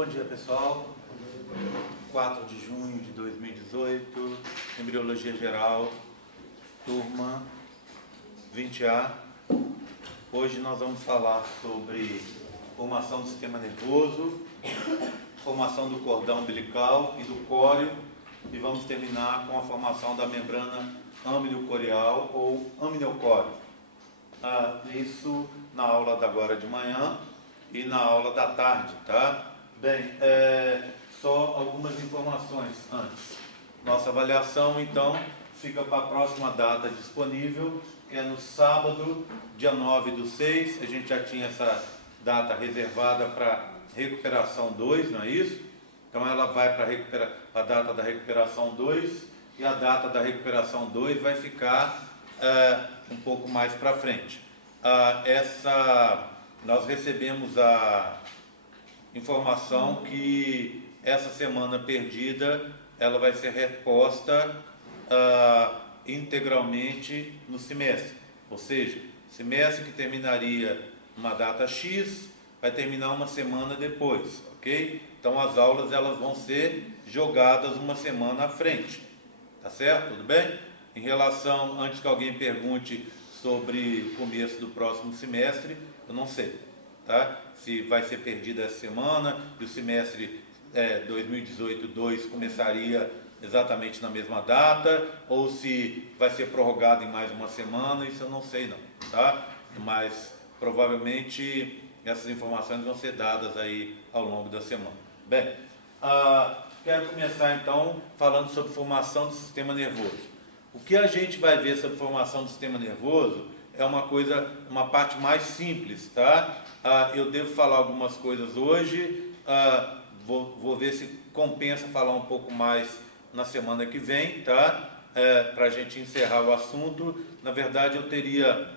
Bom dia, pessoal. 4 de junho de 2018, Embriologia Geral, turma 20A. Hoje nós vamos falar sobre formação do sistema nervoso, formação do cordão umbilical e do córeo, e vamos terminar com a formação da membrana amniocorial ou amniocóreo. Isso na aula da agora de manhã e na aula da tarde, tá? Bem, só algumas informações antes. Nossa avaliação, então, fica para a próxima data disponível, que é no sábado, dia 9/6. A gente já tinha essa data reservada para recuperação 2, não é isso? Então ela vai para a data da recuperação 2 e a data da recuperação 2 vai ficar um pouco mais para frente. Nós recebemos a informação que essa semana perdida ela vai ser reposta integralmente no semestre, ou seja, semestre que terminaria uma data X vai terminar uma semana depois, ok? Então as aulas elas vão ser jogadas uma semana à frente, tá certo? Tudo bem? Em relação, antes que alguém pergunte sobre o começo do próximo semestre, eu não sei, tá? Se vai ser perdida essa semana e o semestre 2018-2 começaria exatamente na mesma data, ou se vai ser prorrogado em mais uma semana, isso eu não sei não, tá? Mas provavelmente essas informações vão ser dadas aí ao longo da semana. Bem, quero começar então falando sobre formação do sistema nervoso. O que a gente vai ver sobre formação do sistema nervoso é uma parte mais simples, tá? Eu devo falar algumas coisas hoje, vou ver se compensa falar um pouco mais na semana que vem, tá? Para a gente encerrar o assunto. Na verdade, eu teria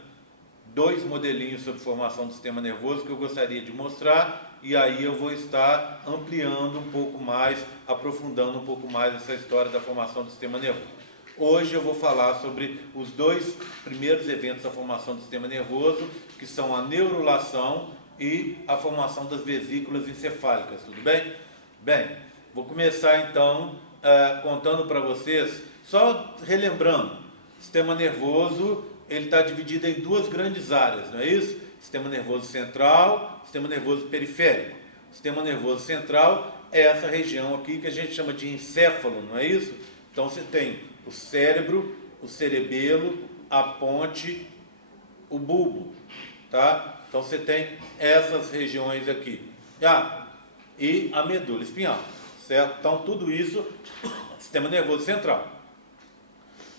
2 modelinhos sobre formação do sistema nervoso que eu gostaria de mostrar, e aí eu vou estar ampliando um pouco mais, aprofundando um pouco mais essa história da formação do sistema nervoso. Hoje eu vou falar sobre os 2 primeiros eventos da formação do sistema nervoso, que são a neurulação e a formação das vesículas encefálicas, tudo bem? Bem, vou começar então contando para vocês, só relembrando, o sistema nervoso ele está dividido em 2 grandes áreas, não é isso? Sistema nervoso central, sistema nervoso periférico. O sistema nervoso central é essa região aqui que a gente chama de encéfalo, não é isso? Então você tem o cérebro, o cerebelo, a ponte, o bulbo, tá? Então você tem essas regiões aqui. E a medula espinhal, certo? Então tudo isso, sistema nervoso central.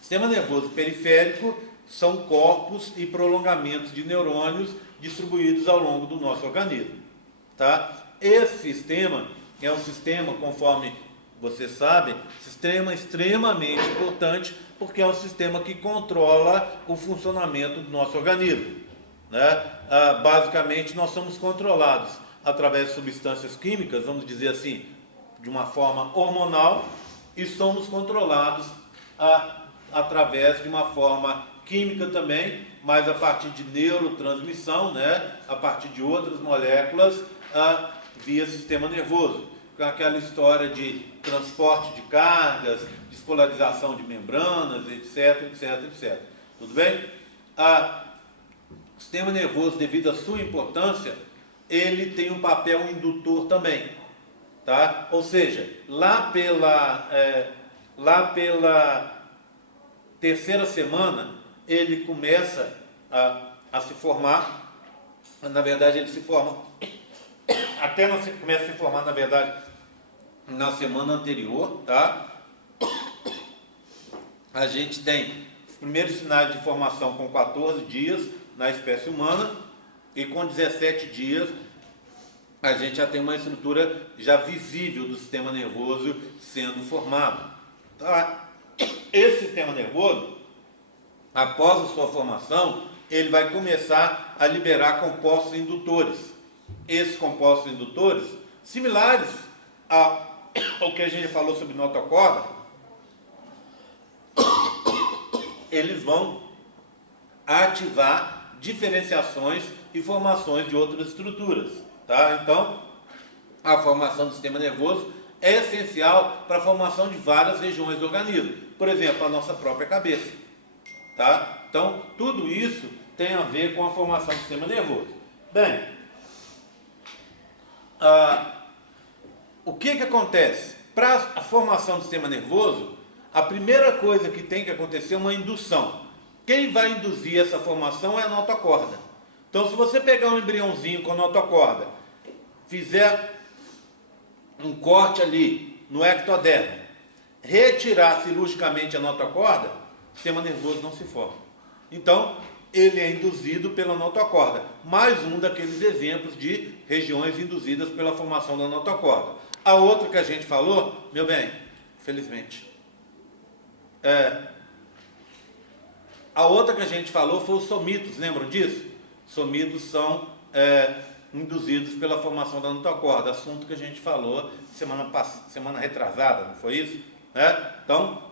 Sistema nervoso periférico são corpos e prolongamentos de neurônios distribuídos ao longo do nosso organismo, tá? Esse sistema é um sistema, conforme vocês sabem, sistema extremamente importante, porque é um sistema que controla o funcionamento do nosso organismo, né? Basicamente, nós somos controlados através de substâncias químicas, vamos dizer assim, de uma forma hormonal, e somos controlados através de uma forma química também, mas a partir de neurotransmissão, né? A partir de outras moléculas, via sistema nervoso, com aquela história de transporte de cargas, despolarização de membranas, etc, etc, etc. Tudo bem? O sistema nervoso, devido à sua importância, ele tem um papel indutor também, tá? Ou seja, lá pela terceira semana, ele começa a se formar. Na verdade, ele se forma até não começa a se formar, na verdade, na semana anterior, tá? A gente tem os primeiros sinais de formação com 14 dias na espécie humana, e com 17 dias a gente já tem uma estrutura já visível do sistema nervoso sendo formado, tá? Esse sistema nervoso, após a sua formação, ele vai começar a liberar compostos indutores. Esses compostos indutores, similares ao que a gente falou sobre notocorda, eles vão ativar diferenciações e formações de outras estruturas, tá? Então, a formação do sistema nervoso é essencial para a formação de várias regiões do organismo. Por exemplo, a nossa própria cabeça. Tá? Então, tudo isso tem a ver com a formação do sistema nervoso. Bem, o que acontece? Para a formação do sistema nervoso, a primeira coisa que tem que acontecer é uma indução. Quem vai induzir essa formação é a notocorda. Então, se você pegar um embriãozinho com a notocorda, fizer um corte ali no ectodermo, retirar cirurgicamente a notocorda, o sistema nervoso não se forma. Então, ele é induzido pela notocorda. Mais um daqueles exemplos de regiões induzidas pela formação da notocorda. A outra que a gente falou, meu bem, felizmente, a outra que a gente falou foi os somitos, lembram disso? Somitos são induzidos pela formação da notocorda, assunto que a gente falou semana retrasada, não foi isso? Então,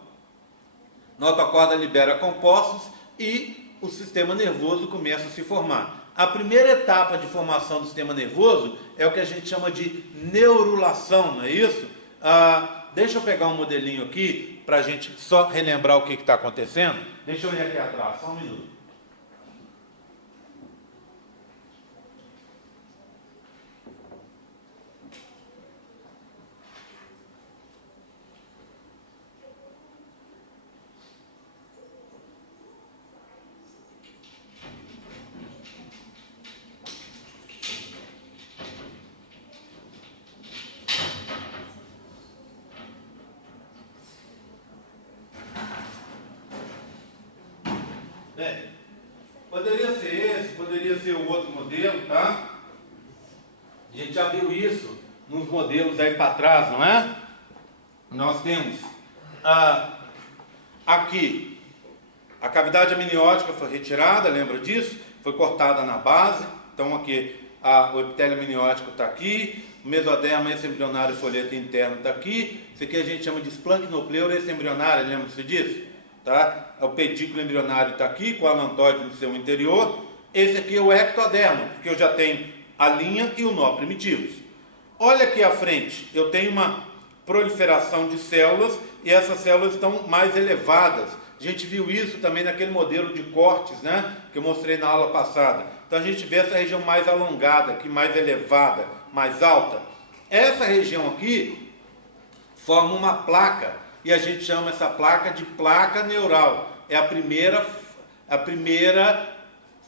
notocorda libera compostos e o sistema nervoso começa a se formar. A primeira etapa de formação do sistema nervoso é o que a gente chama de neurulação, não é isso? Deixa eu pegar um modelinho aqui para a gente só relembrar o que está acontecendo. Deixa eu ir aqui atrás, só um minuto. Poderia ser esse, poderia ser o outro modelo, tá? A gente já viu isso nos modelos aí para trás, não é? Nós temos aqui a cavidade amniótica foi retirada, lembra disso? Foi cortada na base. Então aqui o epitélio amniótico está aqui, o mesoderma extraembrionário e folheto interno está aqui. Isso aqui a gente chama de esplancnopleura extraembrionária, lembra-se disso? Tá? O pedículo embrionário está aqui, com o alantóide no seu interior. Esse aqui é o ectodermo, porque eu já tenho a linha e o nó primitivos. Olha aqui à frente, eu tenho uma proliferação de células, e essas células estão mais elevadas. A gente viu isso também naquele modelo de cortes, né, que eu mostrei na aula passada. Então a gente vê essa região mais alongada, aqui mais elevada, mais alta. Essa região aqui forma uma placa, e a gente chama essa placa de placa neural. É a primeira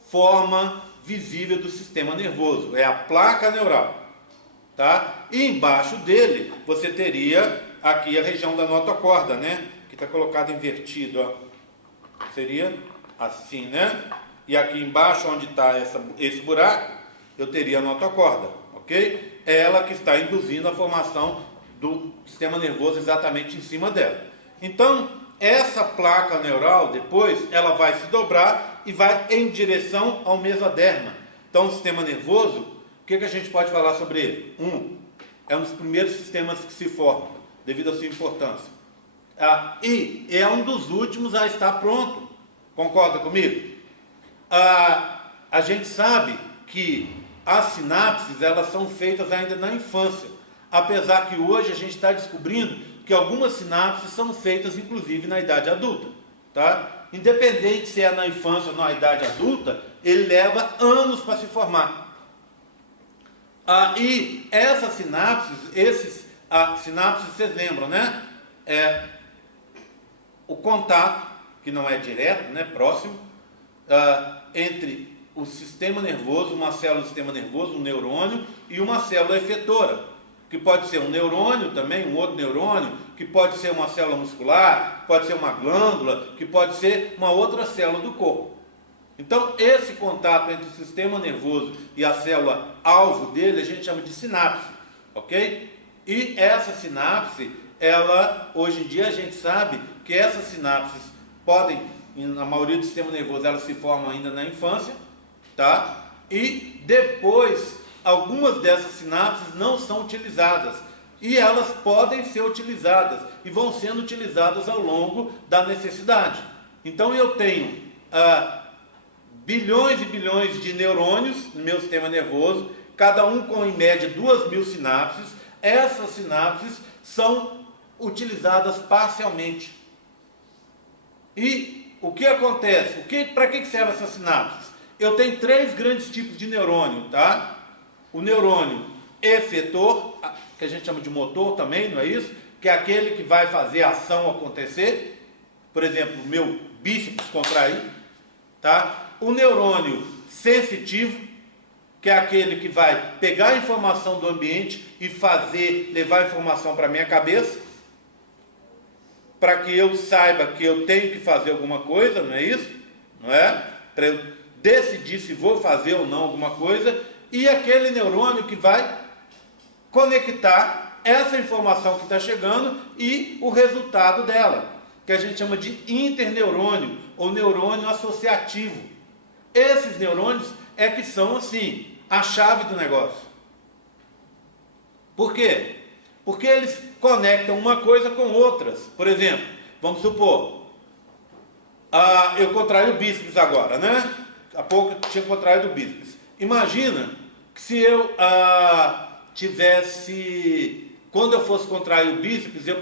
forma visível do sistema nervoso. É a placa neural. Tá? E embaixo dele, você teria aqui a região da notocorda, né? Que está colocado invertido, ó. Seria assim, né? E aqui embaixo, onde está esse buraco, eu teria a notocorda, ok? É ela que está induzindo a formação do sistema nervoso exatamente em cima dela. Então, essa placa neural, depois, ela vai se dobrar e vai em direção ao mesoderma. Então, o sistema nervoso, o que a gente pode falar sobre ele? É um dos primeiros sistemas que se formam, devido à sua importância. E é um dos últimos a estar pronto. Concorda comigo? A gente sabe que as sinapses, elas são feitas ainda na infância. Apesar que hoje a gente está descobrindo que algumas sinapses são feitas inclusive na idade adulta, tá? Independente se é na infância ou na idade adulta, ele leva anos para se formar. E essas sinapses, sinapses, vocês lembram, né? O contato, que não é direto, né, próximo, entre o sistema nervoso, uma célula do sistema nervoso, um neurônio, e uma célula efetora, que pode ser um neurônio também, um outro neurônio, que pode ser uma célula muscular, pode ser uma glândula, que pode ser uma outra célula do corpo. Então, esse contato entre o sistema nervoso e a célula alvo dele, a gente chama de sinapse, ok? E essa sinapse, hoje em dia a gente sabe que essas sinapses podem, na maioria do sistema nervoso, elas se formam ainda na infância, tá? E depois, algumas dessas sinapses não são utilizadas, e elas podem ser utilizadas, e vão sendo utilizadas ao longo da necessidade. Então eu tenho bilhões e bilhões de neurônios no meu sistema nervoso, cada um com em média 2.000 sinapses. Essas sinapses são utilizadas parcialmente. E o que acontece? Para que servem essas sinapses? Eu tenho 3 grandes tipos de neurônio, tá? O neurônio efetor, que a gente chama de motor também, não é isso? Que é aquele que vai fazer a ação acontecer. Por exemplo, o meu bíceps contrair, tá? O neurônio sensitivo, que é aquele que vai pegar a informação do ambiente e levar a informação para a minha cabeça, para que eu saiba que eu tenho que fazer alguma coisa, não é isso? Não é? Para eu decidir se vou fazer ou não alguma coisa. E aquele neurônio que vai conectar essa informação que está chegando e o resultado dela, que a gente chama de interneurônio ou neurônio associativo. Esses neurônios é que são, assim, a chave do negócio. Por quê? Porque eles conectam uma coisa com outras. Por exemplo, vamos supor, eu contraí o bíceps agora, né? Há pouco eu tinha contraído o bíceps. Imagina que se eu quando eu fosse contrair o bíceps, eu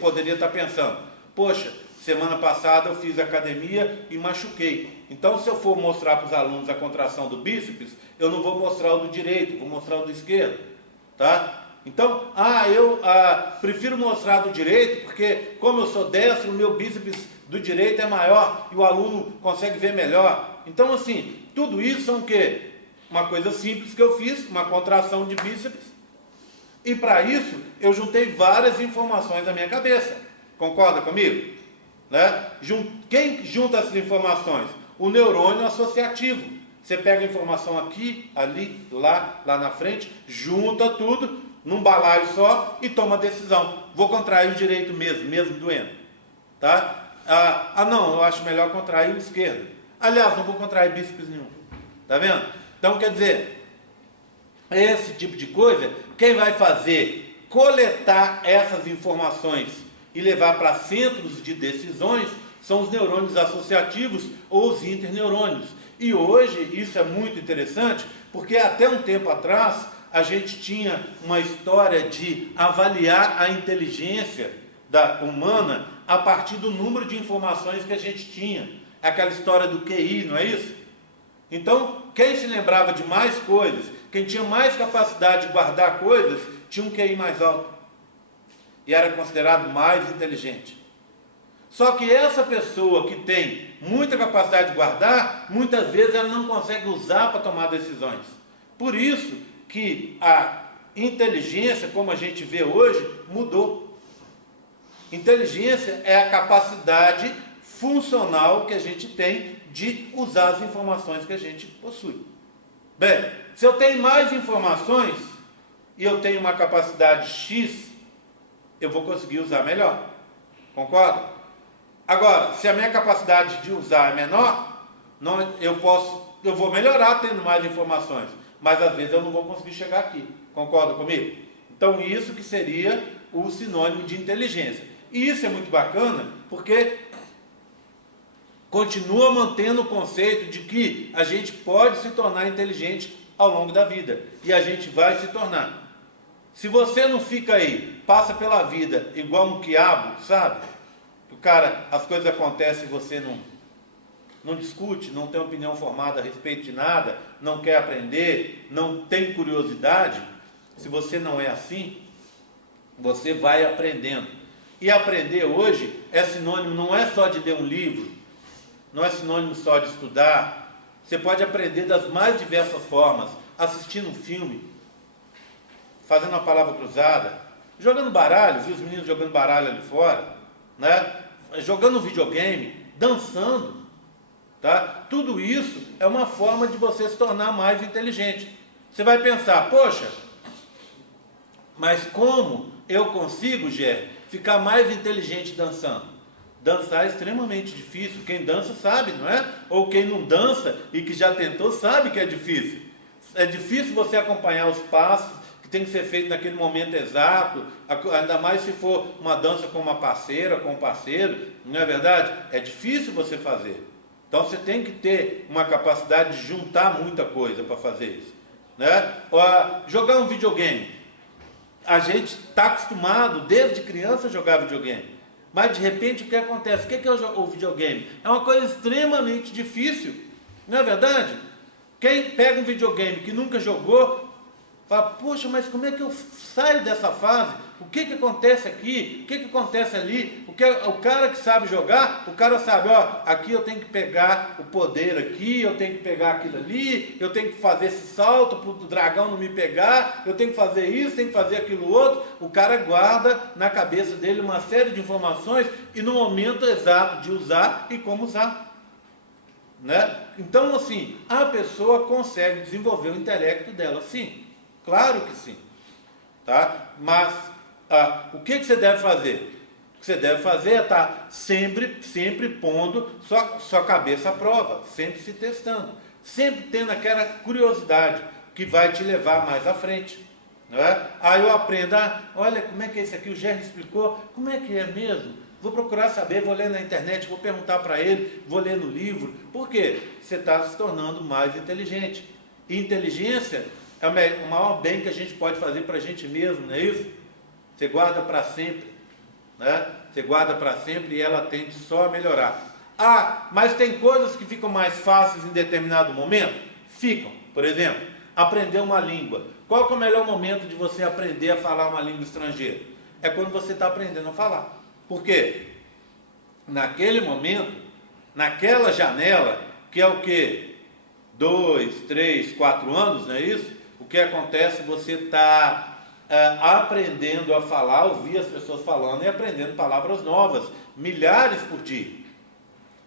poderia estar pensando, poxa, semana passada eu fiz academia e machuquei. Então, se eu for mostrar para os alunos a contração do bíceps, eu não vou mostrar o do direito, vou mostrar o do esquerdo, tá? Então, eu prefiro mostrar do direito, porque como eu sou destro, o meu bíceps do direito é maior e o aluno consegue ver melhor. Então, assim, tudo isso são o quê? Uma coisa simples que eu fiz, uma contração de bíceps, e para isso eu juntei várias informações na minha cabeça. Concorda comigo? Né? Quem junta essas informações? O neurônio associativo. Você pega a informação aqui, ali, lá na frente, junta tudo num balaio só e toma a decisão. Vou contrair o direito mesmo doendo. Tá? Não, eu acho melhor contrair o esquerdo. Aliás, não vou contrair bíceps nenhum. Tá vendo? Então, quer dizer, esse tipo de coisa, quem vai fazer? Coletar essas informações e levar para centros de decisões são os neurônios associativos ou os interneurônios. E hoje isso é muito interessante, porque até um tempo atrás a gente tinha uma história de avaliar a inteligência humana a partir do número de informações que a gente tinha. Aquela história do QI, não é isso? Então, quem se lembrava de mais coisas, quem tinha mais capacidade de guardar coisas, tinha um QI mais alto. E era considerado mais inteligente. Só que essa pessoa que tem muita capacidade de guardar, muitas vezes ela não consegue usar para tomar decisões. Por isso que a inteligência, como a gente vê hoje, mudou. Inteligência é a capacidade funcional que a gente tem de usar as informações que a gente possui. Bem, se eu tenho mais informações e eu tenho uma capacidade X, eu vou conseguir usar melhor. Concorda? Agora, se a minha capacidade de usar é menor, eu vou melhorar tendo mais informações, mas às vezes eu não vou conseguir chegar aqui. Concorda comigo? Então isso que seria o sinônimo de inteligência. E isso é muito bacana, porque continua mantendo o conceito de que a gente pode se tornar inteligente ao longo da vida. E a gente vai se tornar. Se você não fica aí, passa pela vida igual um quiabo, sabe? O cara, as coisas acontecem e você não discute, não tem opinião formada a respeito de nada, não quer aprender, não tem curiosidade. Se você não é assim, você vai aprendendo. E aprender hoje é sinônimo, não é só de ler um livro, não é sinônimo só de estudar. Você pode aprender das mais diversas formas, assistindo um filme, fazendo uma palavra cruzada, jogando baralho, viu os meninos jogando baralho ali fora, né? Jogando videogame, dançando, tá? Tudo isso é uma forma de você se tornar mais inteligente. Você vai pensar, poxa, mas como eu consigo, Gé, ficar mais inteligente dançando? Dançar é extremamente difícil. Quem dança sabe, não é? Ou quem não dança e que já tentou sabe que é difícil. É difícil você acompanhar os passos que tem que ser feito naquele momento exato, ainda mais se for uma dança com uma parceira, com um parceiro, não é verdade? É difícil você fazer. Então você tem que ter uma capacidade de juntar muita coisa para fazer isso. né? Jogar um videogame. A gente está acostumado desde criança a jogar videogame. Mas de repente o que acontece? O que é o videogame? É uma coisa extremamente difícil, não é verdade? Quem pega um videogame que nunca jogou, fala, poxa, mas como é que eu saio dessa fase? O que acontece aqui? O que acontece ali? O cara que sabe jogar, o cara sabe, ó, aqui eu tenho que pegar o poder aqui, eu tenho que pegar aquilo ali, eu tenho que fazer esse salto para o dragão não me pegar, eu tenho que fazer isso, tenho que fazer aquilo outro. O cara guarda na cabeça dele uma série de informações e no momento exato de usar e como usar. Né? Então, assim, a pessoa consegue desenvolver o intelecto dela, sim, claro que sim, tá? Mas o que você deve fazer? O que você deve fazer é estar sempre pondo sua cabeça à prova, sempre se testando, sempre tendo aquela curiosidade que vai te levar mais à frente. Né? Aí eu aprendo, olha como é que é isso aqui, o Gerry explicou, como é que é mesmo? Vou procurar saber, vou ler na internet, vou perguntar para ele, vou ler no livro. Por quê? Você está se tornando mais inteligente. E inteligência é o maior bem que a gente pode fazer para a gente mesmo, não é isso? Você guarda para sempre, né? Você guarda para sempre e ela tende só a melhorar. Mas tem coisas que ficam mais fáceis em determinado momento? Ficam. Por exemplo, aprender uma língua. Qual que é o melhor momento de você aprender a falar uma língua estrangeira? É quando você está aprendendo a falar. Por quê? Naquele momento, naquela janela, que é o quê? 2, 3, 4 anos, não é isso? O que acontece? Você está aprendendo a falar, ouvir as pessoas falando e aprendendo palavras novas, milhares por dia.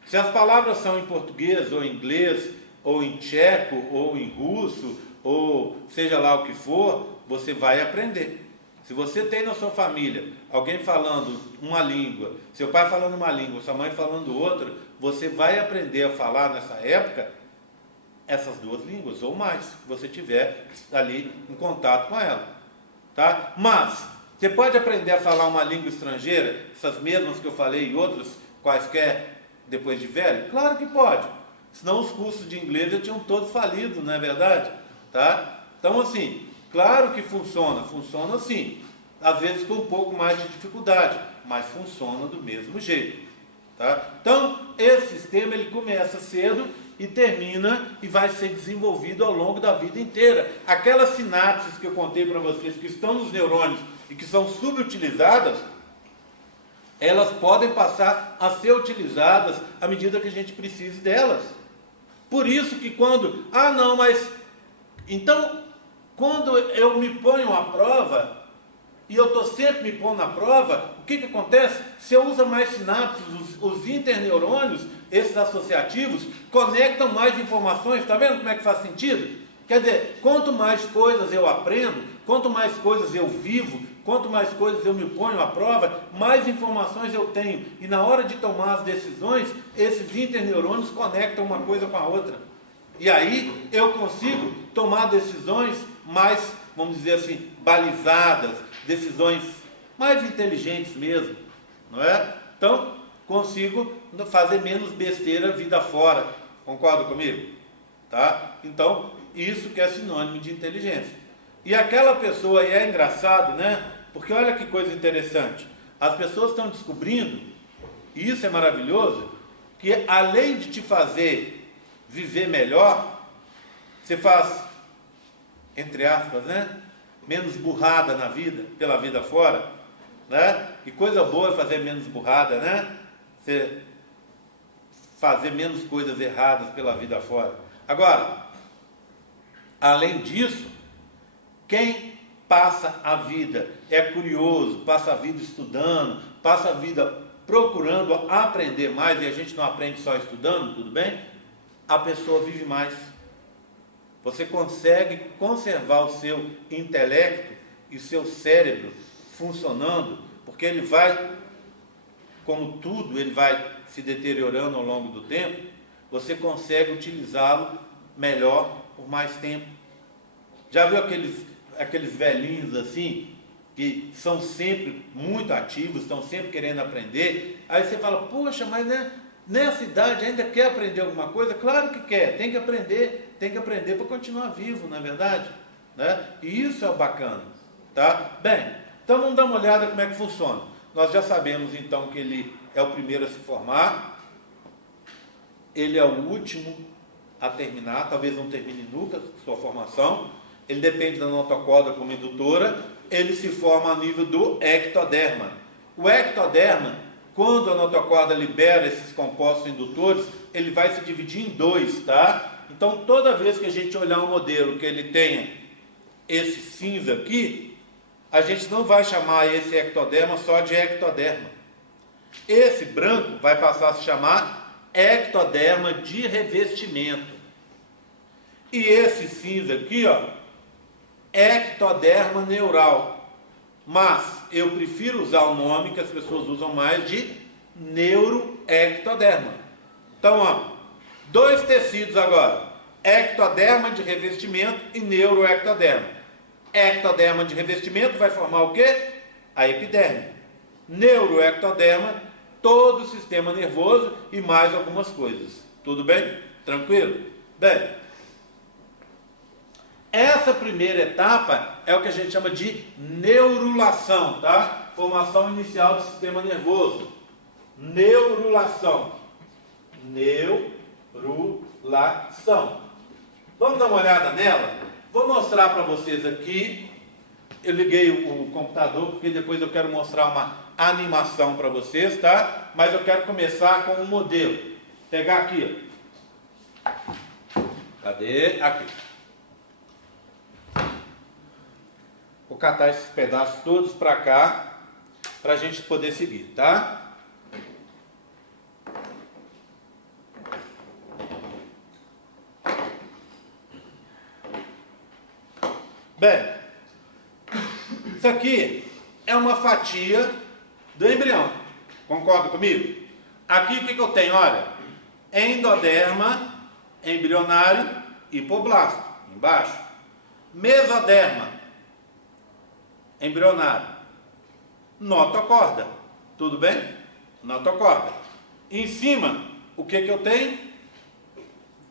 Se as palavras são em português, ou em inglês, ou em tcheco, ou em russo, ou seja lá o que for, você vai aprender. Se você tem na sua família alguém falando uma língua, seu pai falando uma língua, sua mãe falando outra, você vai aprender a falar nessa época essas duas línguas, ou mais, se você tiver ali em contato com ela. Tá? Mas, você pode aprender a falar uma língua estrangeira, essas mesmas que eu falei e outras quaisquer, depois de velho? Claro que pode. Senão os cursos de inglês já tinham todos falido, não é verdade? Tá? Então, assim, claro que funciona sim. Às vezes com um pouco mais de dificuldade, mas funciona do mesmo jeito. Tá? Então, esse sistema ele começa cedo e termina e vai ser desenvolvido ao longo da vida inteira. Aquelas sinapses que eu contei para vocês, que estão nos neurônios e que são subutilizadas, elas podem passar a ser utilizadas à medida que a gente precise delas. Por isso que quando, então, quando eu me ponho à prova, e eu estou sempre me pondo na prova, o que acontece? Se eu uso mais sinapses, os interneurônios, esses associativos, conectam mais informações, está vendo como é que faz sentido? Quer dizer, quanto mais coisas eu aprendo, quanto mais coisas eu vivo, quanto mais coisas eu me ponho à prova, mais informações eu tenho. E na hora de tomar as decisões, esses interneurônios conectam uma coisa com a outra. E aí eu consigo tomar decisões mais, vamos dizer assim, balizadas, decisões mais inteligentes mesmo, não é? Então, consigo fazer menos besteira vida fora. Concorda comigo? Tá? Então, isso que é sinônimo de inteligência. E aquela pessoa, e é engraçado, né? Porque olha que coisa interessante. As pessoas estão descobrindo, e isso é maravilhoso, que além de te fazer viver melhor, você faz, entre aspas, né? Menos burrada na vida, pela vida fora, né? E coisa boa é fazer menos burrada, né? Você fazer menos coisas erradas pela vida fora. Agora, além disso, quem passa a vida é curioso, passa a vida estudando, passa a vida procurando aprender mais, e a gente não aprende só estudando, tudo bem? A pessoa vive mais. Você consegue conservar o seu intelecto e seu cérebro funcionando, porque ele vai, como tudo, ele vai se deteriorando ao longo do tempo, você consegue utilizá-lo melhor por mais tempo. Já viu aqueles velhinhos assim, que são sempre muito ativos, estão sempre querendo aprender? Aí você fala, poxa, mas né, nessa idade ainda quer aprender alguma coisa? Claro que quer, tem que aprender para continuar vivo, não é verdade? Né? E isso é o bacana, tá? Bem, então vamos dar uma olhada como é que funciona. Nós já sabemos então que ele é o primeiro a se formar, ele é o último a terminar, talvez não termine nunca sua formação, ele depende da notocorda como indutora, ele se forma a nível do ectoderma. O ectoderma, quando a notocorda libera esses compostos indutores, ele vai se dividir em dois, tá? Então, toda vez que a gente olhar um modelo que ele tenha esse cinza aqui, a gente não vai chamar esse ectoderma só de ectoderma. Esse branco vai passar a se chamar ectoderma de revestimento. E esse cinza aqui, ó, ectoderma neural. Mas eu prefiro usar o nome que as pessoas usam mais de neuroectoderma. Então, ó, dois tecidos agora, ectoderma de revestimento e neuroectoderma. Ectoderma de revestimento vai formar o quê? A epiderme. Neuroectoderma, todo o sistema nervoso e mais algumas coisas. Tudo bem? Tranquilo? Bem, essa primeira etapa é o que a gente chama de neurulação, tá? Formação inicial do sistema nervoso. Neurulação. Neurulação. Vamos dar uma olhada nela? Vou mostrar para vocês aqui. Eu liguei o computador porque depois eu quero mostrar uma animação para vocês, tá? Mas eu quero começar com um modelo. Pegar aqui, ó. Cadê? Aqui. Vou catar esses pedaços todos para cá, para a gente poder seguir, tá? Bem, isso aqui é uma fatia do embrião. Concorda comigo? Aqui o que eu tenho? Olha, endoderma, embrionário, hipoblasto, embaixo. Mesoderma, embrionário, notocorda. Tudo bem? Notocorda. Em cima, o que eu tenho?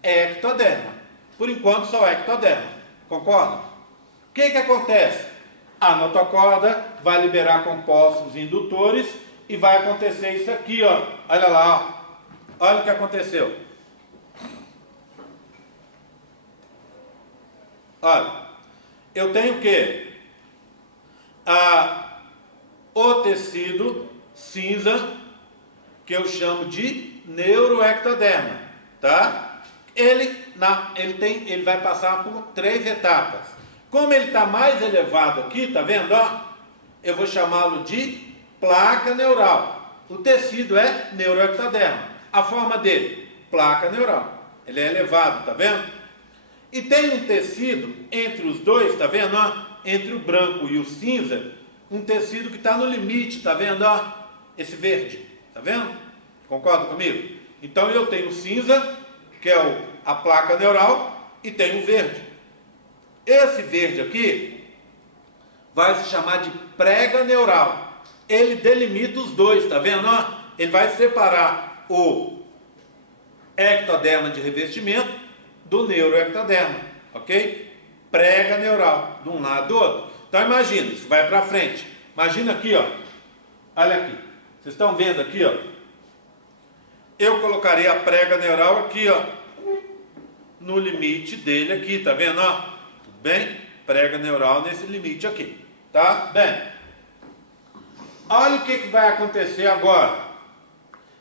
Ectoderma. Por enquanto, só ectoderma. Concorda? O que acontece? A notocorda vai liberar compostos indutores e vai acontecer isso aqui, ó. Olha lá, ó. Olha o que aconteceu. Olha, eu tenho o quê? O tecido cinza, que eu chamo de neuroectoderma, tá? Ele vai passar por 3 etapas. Como ele está mais elevado aqui, tá vendo? Ó, eu vou chamá-lo de placa neural. O tecido é neuroectoderma. A forma dele, placa neural. Ele é elevado, tá vendo? E tem um tecido entre os dois, tá vendo? Ó, entre o branco e o cinza, um tecido que está no limite, tá vendo? Ó, esse verde, tá vendo? Concorda comigo? Então eu tenho o cinza, que é a placa neural, e tenho o verde. Esse verde aqui vai se chamar de prega neural. Ele delimita os dois, tá vendo? Ó, ele vai separar o ectoderma de revestimento do neuroectoderma, ok? Prega neural, de um lado e do outro. Então imagina, isso vai para frente. Imagina aqui, ó. Olha aqui. Vocês estão vendo aqui, ó. Eu colocarei a prega neural aqui, ó, no limite dele aqui, tá vendo, ó? Tudo bem? Prega neural nesse limite aqui, tá? Bem, olha o que vai acontecer agora.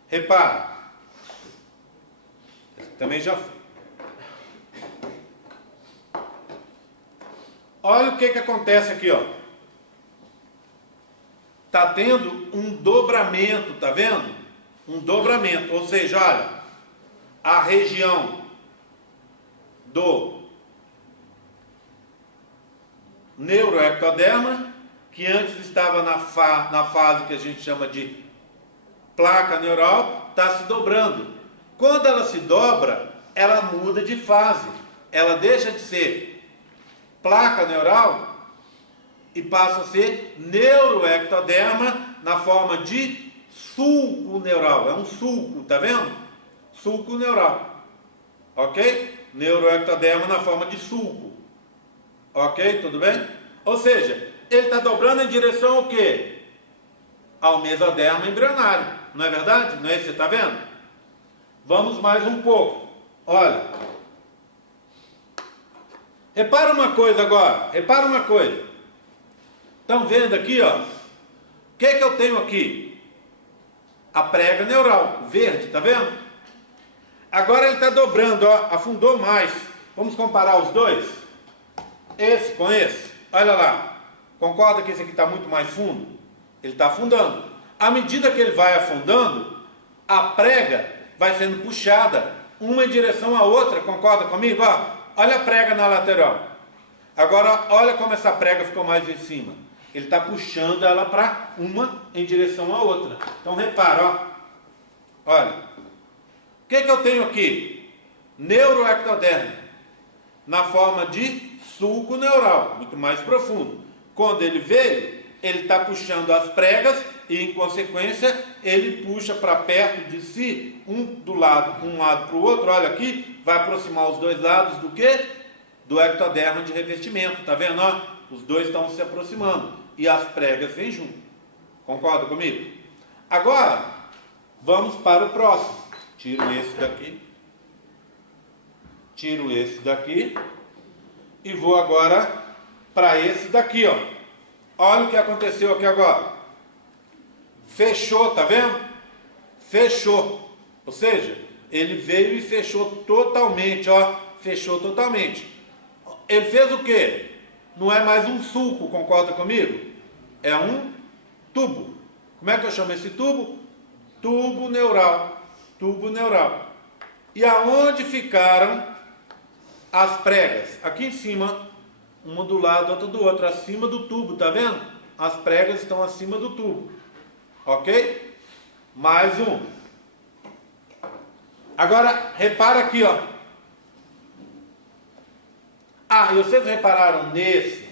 Repara. Esse também já foi. Olha o que acontece aqui, ó. Tá tendo um dobramento, tá vendo? Um dobramento, ou seja, olha, a região do neuroectoderma, que antes estava na fase que a gente chama de placa neural, está se dobrando. Quando ela se dobra, ela muda de fase. Ela deixa de ser placa neural e passa a ser neuroectoderma na forma de sulco neural. É um sulco, tá vendo? sulco neural. Ok? Neuroectoderma na forma de sulco. Ok? Tudo bem? Ou seja, ele está dobrando em direção ao quê? Ao mesoderma embrionário. Não é verdade? Não é isso que você está vendo? Vamos mais um pouco. Olha. Repara uma coisa agora. Repara uma coisa. Estão vendo aqui, ó? O que eu tenho aqui? A prega neural. Verde, tá vendo? Agora ele está dobrando, ó. Afundou mais. Vamos comparar os dois? Esse com esse. Olha lá. Concorda que esse aqui está muito mais fundo? Ele está afundando. À medida que ele vai afundando, a prega vai sendo puxada uma em direção à outra. Concorda comigo? Ó, olha a prega na lateral. Agora, olha como essa prega ficou mais em cima. Ele está puxando ela para uma em direção à outra. Então, repara, ó. Olha. O que eu tenho aqui? Neuroectoderma. Na forma de sulco neural, muito mais profundo. Quando ele veio, ele está puxando as pregas e, em consequência, ele puxa para perto de si, um lado para o outro. Olha aqui, vai aproximar os dois lados do quê? Do ectoderma de revestimento. Tá vendo? Ó? Os dois estão se aproximando e as pregas vêm junto. Concorda comigo? Agora, vamos para o próximo. Tiro esse daqui. Tiro esse daqui. E vou agora para esse daqui, ó. Olha o que aconteceu aqui agora. Fechou, tá vendo? Fechou. Ou seja, ele veio e fechou totalmente, ó. Fechou totalmente. Ele fez o quê? Não é mais um sulco, concorda comigo? É um tubo. Como é que eu chamo esse tubo? Tubo neural. Tubo neural. E aonde ficaram as pregas? Aqui em cima, uma do lado, outra do outro, acima do tubo, tá vendo? As pregas estão acima do tubo. Ok? Mais um. Agora, repara aqui, ó. Ah, e vocês repararam nesse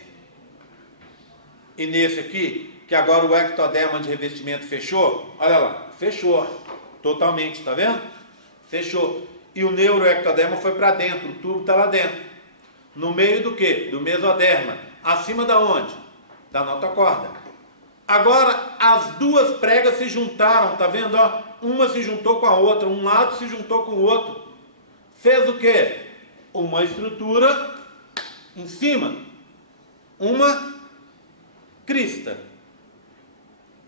e nesse aqui, que agora o ectoderma de revestimento fechou? Olha lá, fechou totalmente, tá vendo? Fechou. E o neuroectoderma foi para dentro, o tubo está lá dentro. No meio do quê? Do mesoderma. Acima da onde? Da notocorda. Agora, as duas pregas se juntaram, tá vendo? Ó? Uma se juntou com a outra, um lado se juntou com o outro. Fez o quê? Uma estrutura em cima. Uma crista.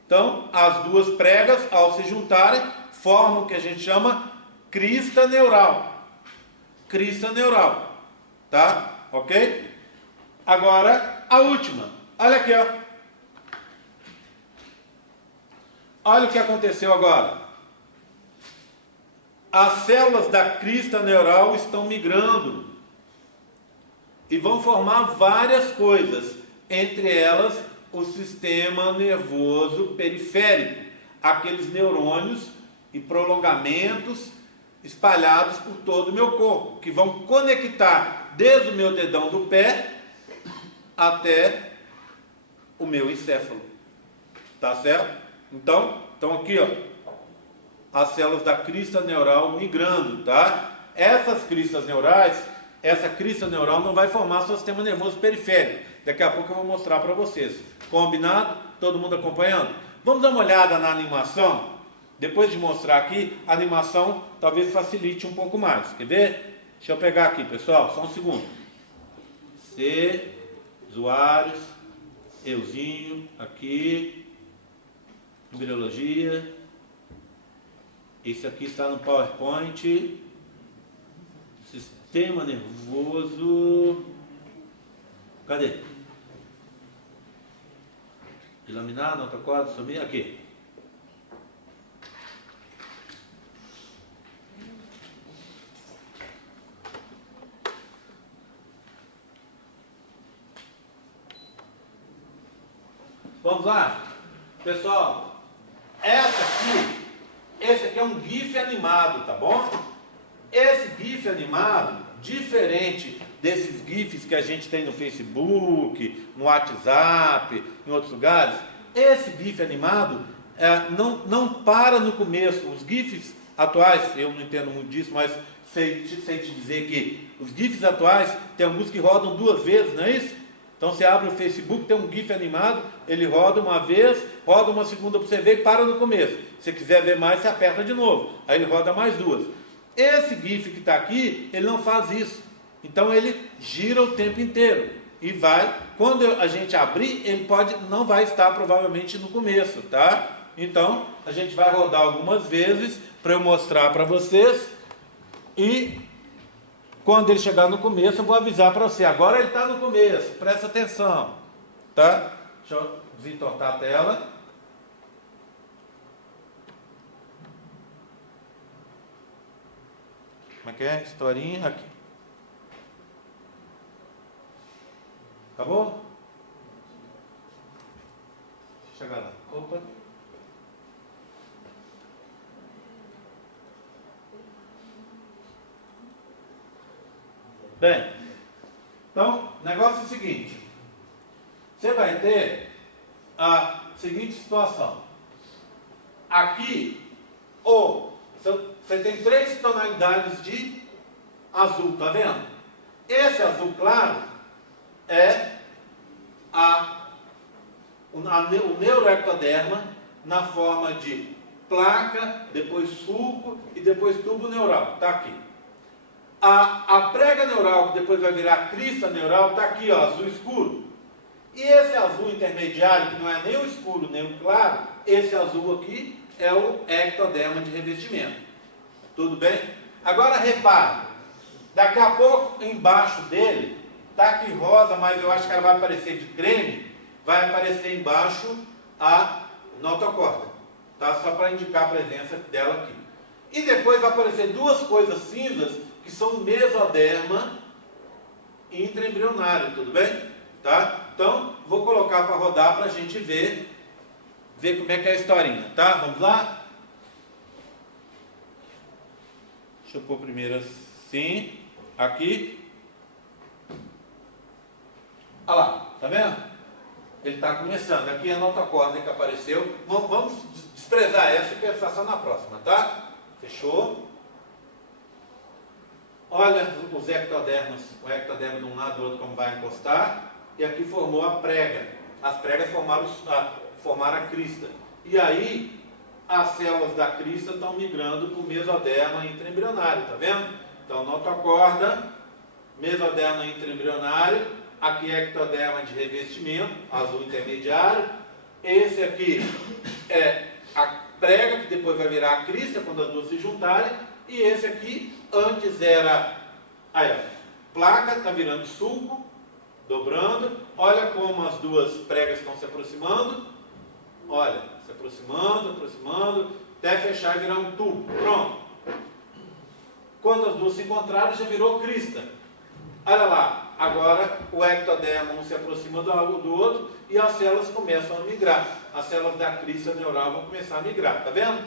Então, as duas pregas, ao se juntarem, formam o que a gente chama crista neural. Crista neural. Tá? Ok? Agora, a última. Olha aqui, ó. Olha o que aconteceu agora. As células da crista neural estão migrando e vão formar várias coisas, entre elas o sistema nervoso periférico, aqueles neurônios e prolongamentos espalhados por todo o meu corpo, que vão conectar desde o meu dedão do pé até o meu encéfalo. Tá certo? Então, estão aqui, ó, as células da crista neural migrando, tá? Essas cristas neurais, essa crista neural não vai formar seu sistema nervoso periférico. Daqui a pouco eu vou mostrar para vocês. Combinado? Todo mundo acompanhando? Vamos dar uma olhada na animação? Depois de mostrar aqui, a animação talvez facilite um pouco mais. Quer ver? Deixa eu pegar aqui, pessoal, só um segundo. C, usuários, euzinho, aqui. Embriologia. Esse aqui está no PowerPoint. Sistema nervoso. Cadê? Laminar, notocorda, sumir. Aqui. Vamos lá? Pessoal. Esse aqui é um GIF animado, tá bom? Esse GIF animado, diferente desses GIFs que a gente tem no Facebook, no WhatsApp, em outros lugares, esse GIF animado não para no começo. Os GIFs atuais, eu não entendo muito disso, mas sei te dizer que os GIFs atuais, tem alguns que rodam 2 vezes, não é isso? Então você abre o Facebook, tem um GIF animado, ele roda uma vez, roda uma segunda para você ver e para no começo. Se você quiser ver mais, você aperta de novo. Aí ele roda mais 2. Esse GIF que está aqui, ele não faz isso. Então ele gira o tempo inteiro. E vai, quando a gente abrir, ele não vai estar provavelmente no começo, tá? Então a gente vai rodar algumas vezes para eu mostrar para vocês. E quando ele chegar no começo, eu vou avisar para você. Agora ele está no começo, presta atenção, tá? Deixa eu desentortar a tela. Como é que é? Historinha aqui. Acabou? Deixa eu chegar lá. Opa. Bem, então, o negócio é o seguinte. Você vai ter a seguinte situação. Aqui, você tem 3 tonalidades de azul, tá vendo? Esse azul claro é o neuroectoderma na forma de placa, depois sulco e depois tubo neural, está aqui. A prega neural, que depois vai virar crista neural, está aqui, ó, azul escuro. E esse azul intermediário, que não é nem o escuro nem o claro, esse azul aqui é o ectoderma de revestimento. Tudo bem? Agora repare, daqui a pouco embaixo dele, está aqui rosa, mas eu acho que ela vai aparecer de creme, vai aparecer embaixo a notocorda, tá? Só para indicar a presença dela aqui. E depois vai aparecer 2 coisas cinzas, que são mesoderma intraembrionário, tudo bem? Tá? Então, vou colocar para rodar para a gente ver como é que é a historinha, tá? Vamos lá? Deixa eu pôr primeiro assim, aqui. Olha lá, tá vendo? Ele está começando. Aqui é a notocorda que apareceu. Vamos desprezar essa e pensar só na próxima, tá? Fechou? Olha os ectodermas, o ectoderma de um lado do outro como vai encostar. E aqui formou a prega. As pregas formaram a crista. E aí, as células da crista estão migrando para o mesoderma intraembrionário, tá vendo? Então, notocorda, mesoderma intraembrionário, aqui é ectoderma de revestimento, azul intermediário. Esse aqui é a prega, que depois vai virar a crista, quando as duas se juntarem. E esse aqui, antes era, aí ó, placa, está virando sulco, dobrando. Olha como as 2 pregas estão se aproximando. Olha, se aproximando, aproximando, até fechar e virar um tubo. Pronto. Quando as 2 se encontrarem, já virou crista. Olha lá, agora o ectoderma um se aproxima do outro e as células começam a migrar. As células da crista neural vão começar a migrar, tá vendo?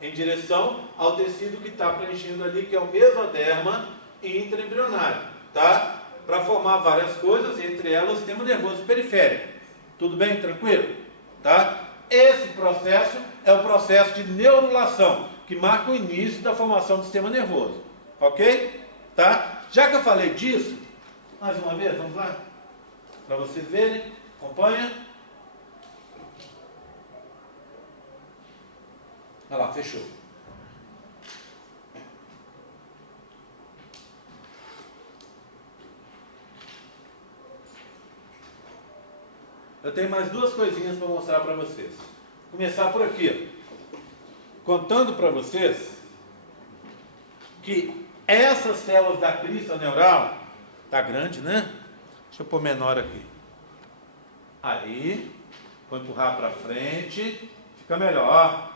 Em direção ao tecido que está preenchendo ali, que é o mesoderma intraembrionário, tá? Para formar várias coisas, entre elas o sistema nervoso periférico. Tudo bem? Tranquilo? Tá? Esse processo é o processo de neurulação, que marca o início da formação do sistema nervoso. Ok? Tá? Já que eu falei disso, mais uma vez, vamos lá? Para vocês verem, acompanha. Olha lá, fechou. Eu tenho mais 2 coisinhas para mostrar para vocês. Vou começar por aqui, ó. Contando para vocês que essas células da crista neural, tá grande, né? Deixa eu pôr menor aqui. Aí, vou empurrar para frente, fica melhor.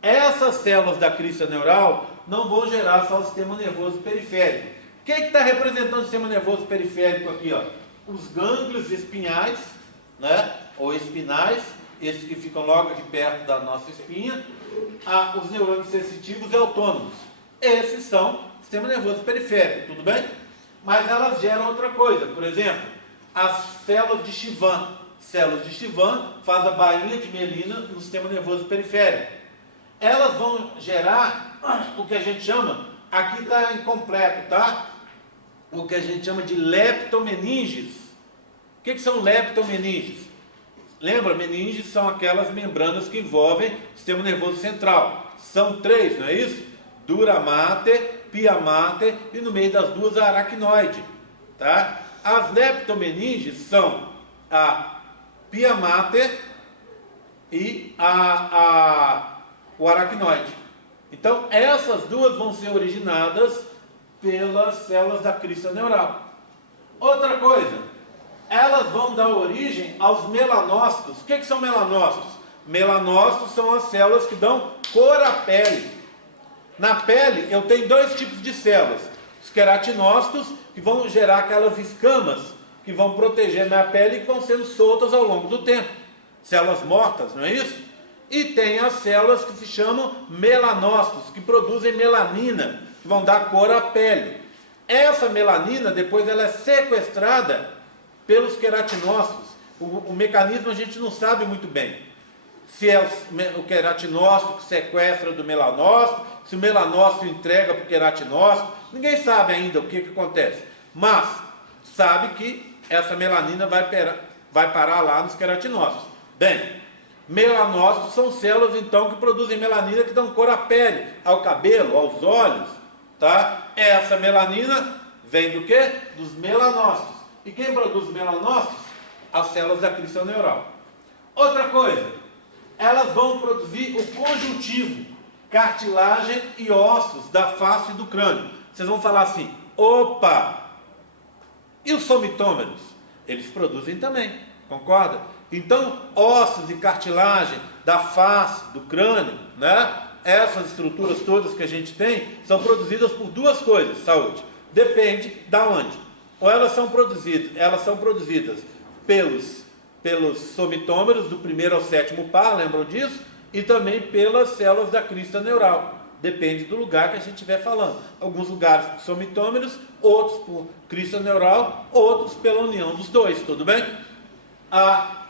Essas células da crista neural não vão gerar só o sistema nervoso periférico. Quem está representando o sistema nervoso periférico aqui, ó? Os gânglios espinhais, né? Ou espinais, esses que ficam logo aqui perto da nossa espinha. Os neurônios sensitivos e autônomos. Esses são o sistema nervoso periférico, tudo bem? Mas elas geram outra coisa. Por exemplo, as células de Chivan. Células de Chivan fazem a bainha de mielina no sistema nervoso periférico. Elas vão gerar o que a gente chama, aqui está incompleto, tá? O que a gente chama de leptomeninges. O que são leptomeninges? Lembra, meninges são aquelas membranas que envolvem o sistema nervoso central. São 3, não é isso? Dura mater, pia mater e no meio das duas a aracnoide, tá? As leptomeninges são a pia mater e o aracnoide. Então, essas duas vão ser originadas pelas células da crista neural. Outra coisa, elas vão dar origem aos melanócitos. O que são melanócitos? Melanócitos são as células que dão cor à pele. Na pele, eu tenho 2 tipos de células. Os queratinócitos, que vão gerar aquelas escamas que vão proteger minha pele e que vão sendo soltas ao longo do tempo. Células mortas, não é isso? E tem as células que se chamam melanócitos, que produzem melanina, que vão dar cor à pele. Essa melanina, depois ela é sequestrada pelos queratinócitos. O mecanismo a gente não sabe muito bem. Se é o queratinócito que sequestra do melanócito, se o melanócito entrega para o queratinócito, ninguém sabe ainda o que acontece. Mas sabe que essa melanina vai parar lá nos queratinócitos. Bem, melanócitos são células então que produzem melanina, que dão cor à pele, ao cabelo, aos olhos, tá? Essa melanina vem do quê? Dos melanócitos. E quem produz melanócitos? As células da crista neural. Outra coisa, elas vão produzir o conjuntivo, cartilagem e ossos da face do crânio. Vocês vão falar assim: opa! E os somitômeros? Eles produzem também, concorda? Então, ossos e cartilagem da face do crânio, né? Essas estruturas todas que a gente tem são produzidas por 2 coisas, saúde. Depende da onde. Ou elas são produzidas pelos somitômeros do 1º ao 7º par, lembram disso? E também pelas células da crista neural. Depende do lugar que a gente estiver falando. Alguns lugares por somitômeros, outros por crista neural, outros pela união dos 2, tudo bem?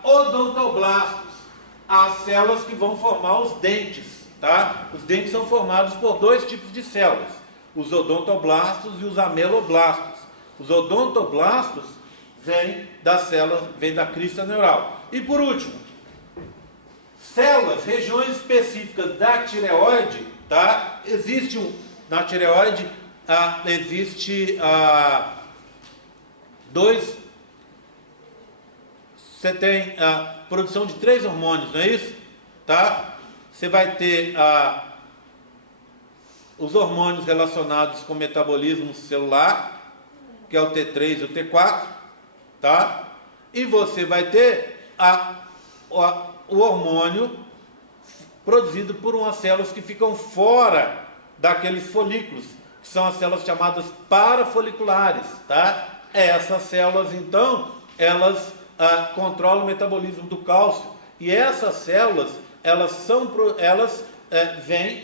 Odontoblastos, as células que vão formar os dentes, tá? Os dentes são formados por 2 tipos de células, os odontoblastos e os ameloblastos. Os odontoblastos vêm da crista neural. E por último, células, regiões específicas da tireoide, tá? Na tireoide existe você tem a produção de 3 hormônios, não é isso? Tá? Você vai ter os hormônios relacionados com o metabolismo celular, que é o T3 e o T4, tá? E você vai ter o hormônio produzido por umas células que ficam fora daqueles folículos, que são as células chamadas parafoliculares, tá? Essas células, então, elas controlam o metabolismo do cálcio. E essas células,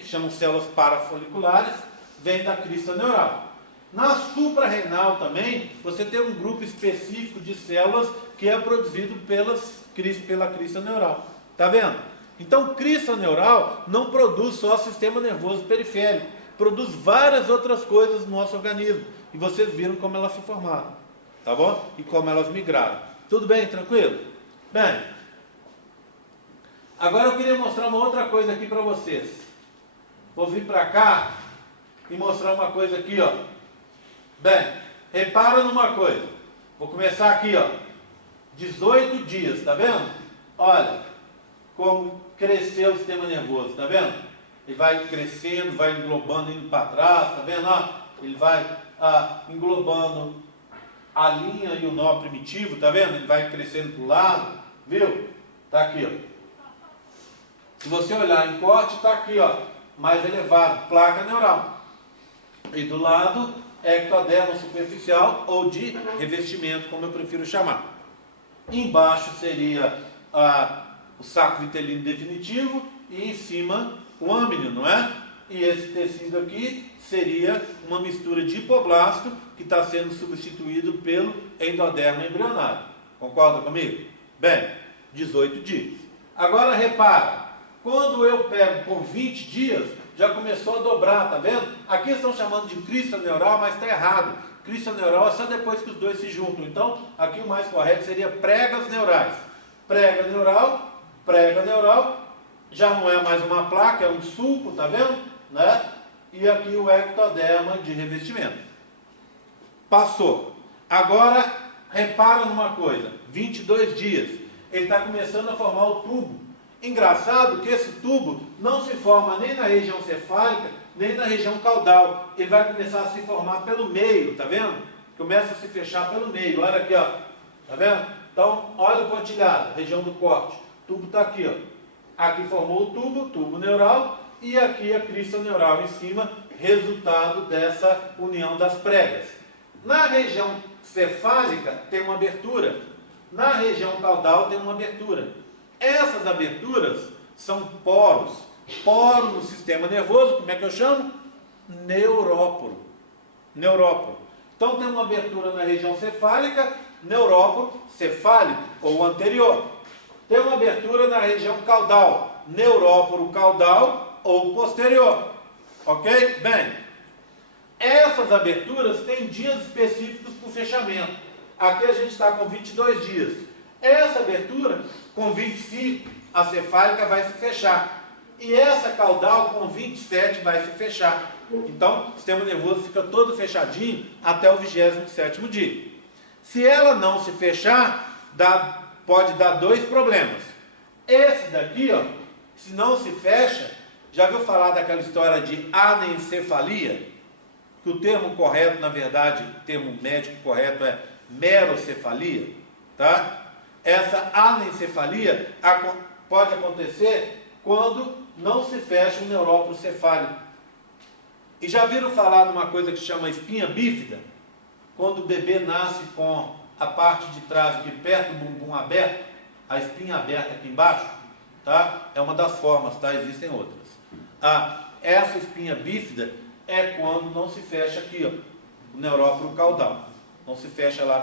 chamam células parafoliculares, vêm da crista neural. Na suprarrenal também, você tem um grupo específico de células que é produzido pela crista neural. Tá vendo? Então, crista neural não produz só sistema nervoso periférico, produz várias outras coisas no nosso organismo. E vocês viram como elas se formaram, tá bom? E como elas migraram. Tudo bem? Tranquilo? Bem, agora eu queria mostrar uma outra coisa aqui para vocês. Vou vir para cá e mostrar uma coisa aqui, ó. Bem, repara numa coisa. Vou começar aqui, ó. 18 dias, tá vendo? Olha como cresceu o sistema nervoso, tá vendo? Ele vai crescendo, vai englobando, indo para trás, tá vendo? Ó, ele vai englobando a linha e o nó primitivo, tá vendo? Ele vai crescendo para o lado, viu? Tá aqui, ó. Se você olhar em corte, tá aqui, ó, mais elevado, placa neural. E do lado, ectodermo superficial ou de revestimento, como eu prefiro chamar. Embaixo seria o saco vitelino definitivo e em cima o âmnio, não é? E esse tecido aqui seria uma mistura de hipoblasto que está sendo substituído pelo endodermo embrionário. Concorda comigo? Bem, 18 dias. Agora repara, quando eu pego por 20 dias, já começou a dobrar, tá vendo? Aqui estão chamando de crista neural, mas está errado. Crista neural é só depois que os dois se juntam. Então, aqui o mais correto seria pregas neurais. Prega neural, já não é mais uma placa, é um sulco, tá vendo? Né? E aqui o ectoderma de revestimento. Passou. Agora, repara numa coisa, 22 dias, ele está começando a formar o tubo. Engraçado que esse tubo não se forma nem na região cefálica, nem na região caudal. Ele vai começar a se formar pelo meio, tá vendo? Começa a se fechar pelo meio. Olha aqui, ó. Tá vendo? Então, olha o pontilhado, região do corte. O tubo está aqui, ó. Aqui formou o tubo neural, e aqui a crista neural em cima, resultado dessa união das pregas. Na região cefálica tem uma abertura, na região caudal tem uma abertura. Essas aberturas são poros. Poro no sistema nervoso, como é que eu chamo? Neuróporo. Neuróporo. Então tem uma abertura na região cefálica, neuróporo cefálico ou anterior. Tem uma abertura na região caudal, neuróporo caudal ou posterior. Ok? Bem, essas aberturas têm dias específicos para o fechamento. Aqui a gente está com 22 dias. Essa abertura, com 25, a cefálica vai se fechar. E essa caudal, com 27, vai se fechar. Então, o sistema nervoso fica todo fechadinho até o 27º dia. Se ela não se fechar, pode dar dois problemas. Esse daqui, ó, se não se fecha, já viu falar daquela história de anencefalia? Que o termo correto, na verdade, o termo médico correto é merocefalia, tá? Essa anencefalia pode acontecer quando não se fecha o neuróporo cefálico. E já viram falar numa coisa que se chama espinha bífida? Quando o bebê nasce com a parte de trás aqui perto do bumbum aberto, a espinha aberta aqui embaixo, tá? É uma das formas, tá? Existem outras. Essa espinha bífida é quando não se fecha aqui, ó, o neuróporo caudal. Não se fecha lá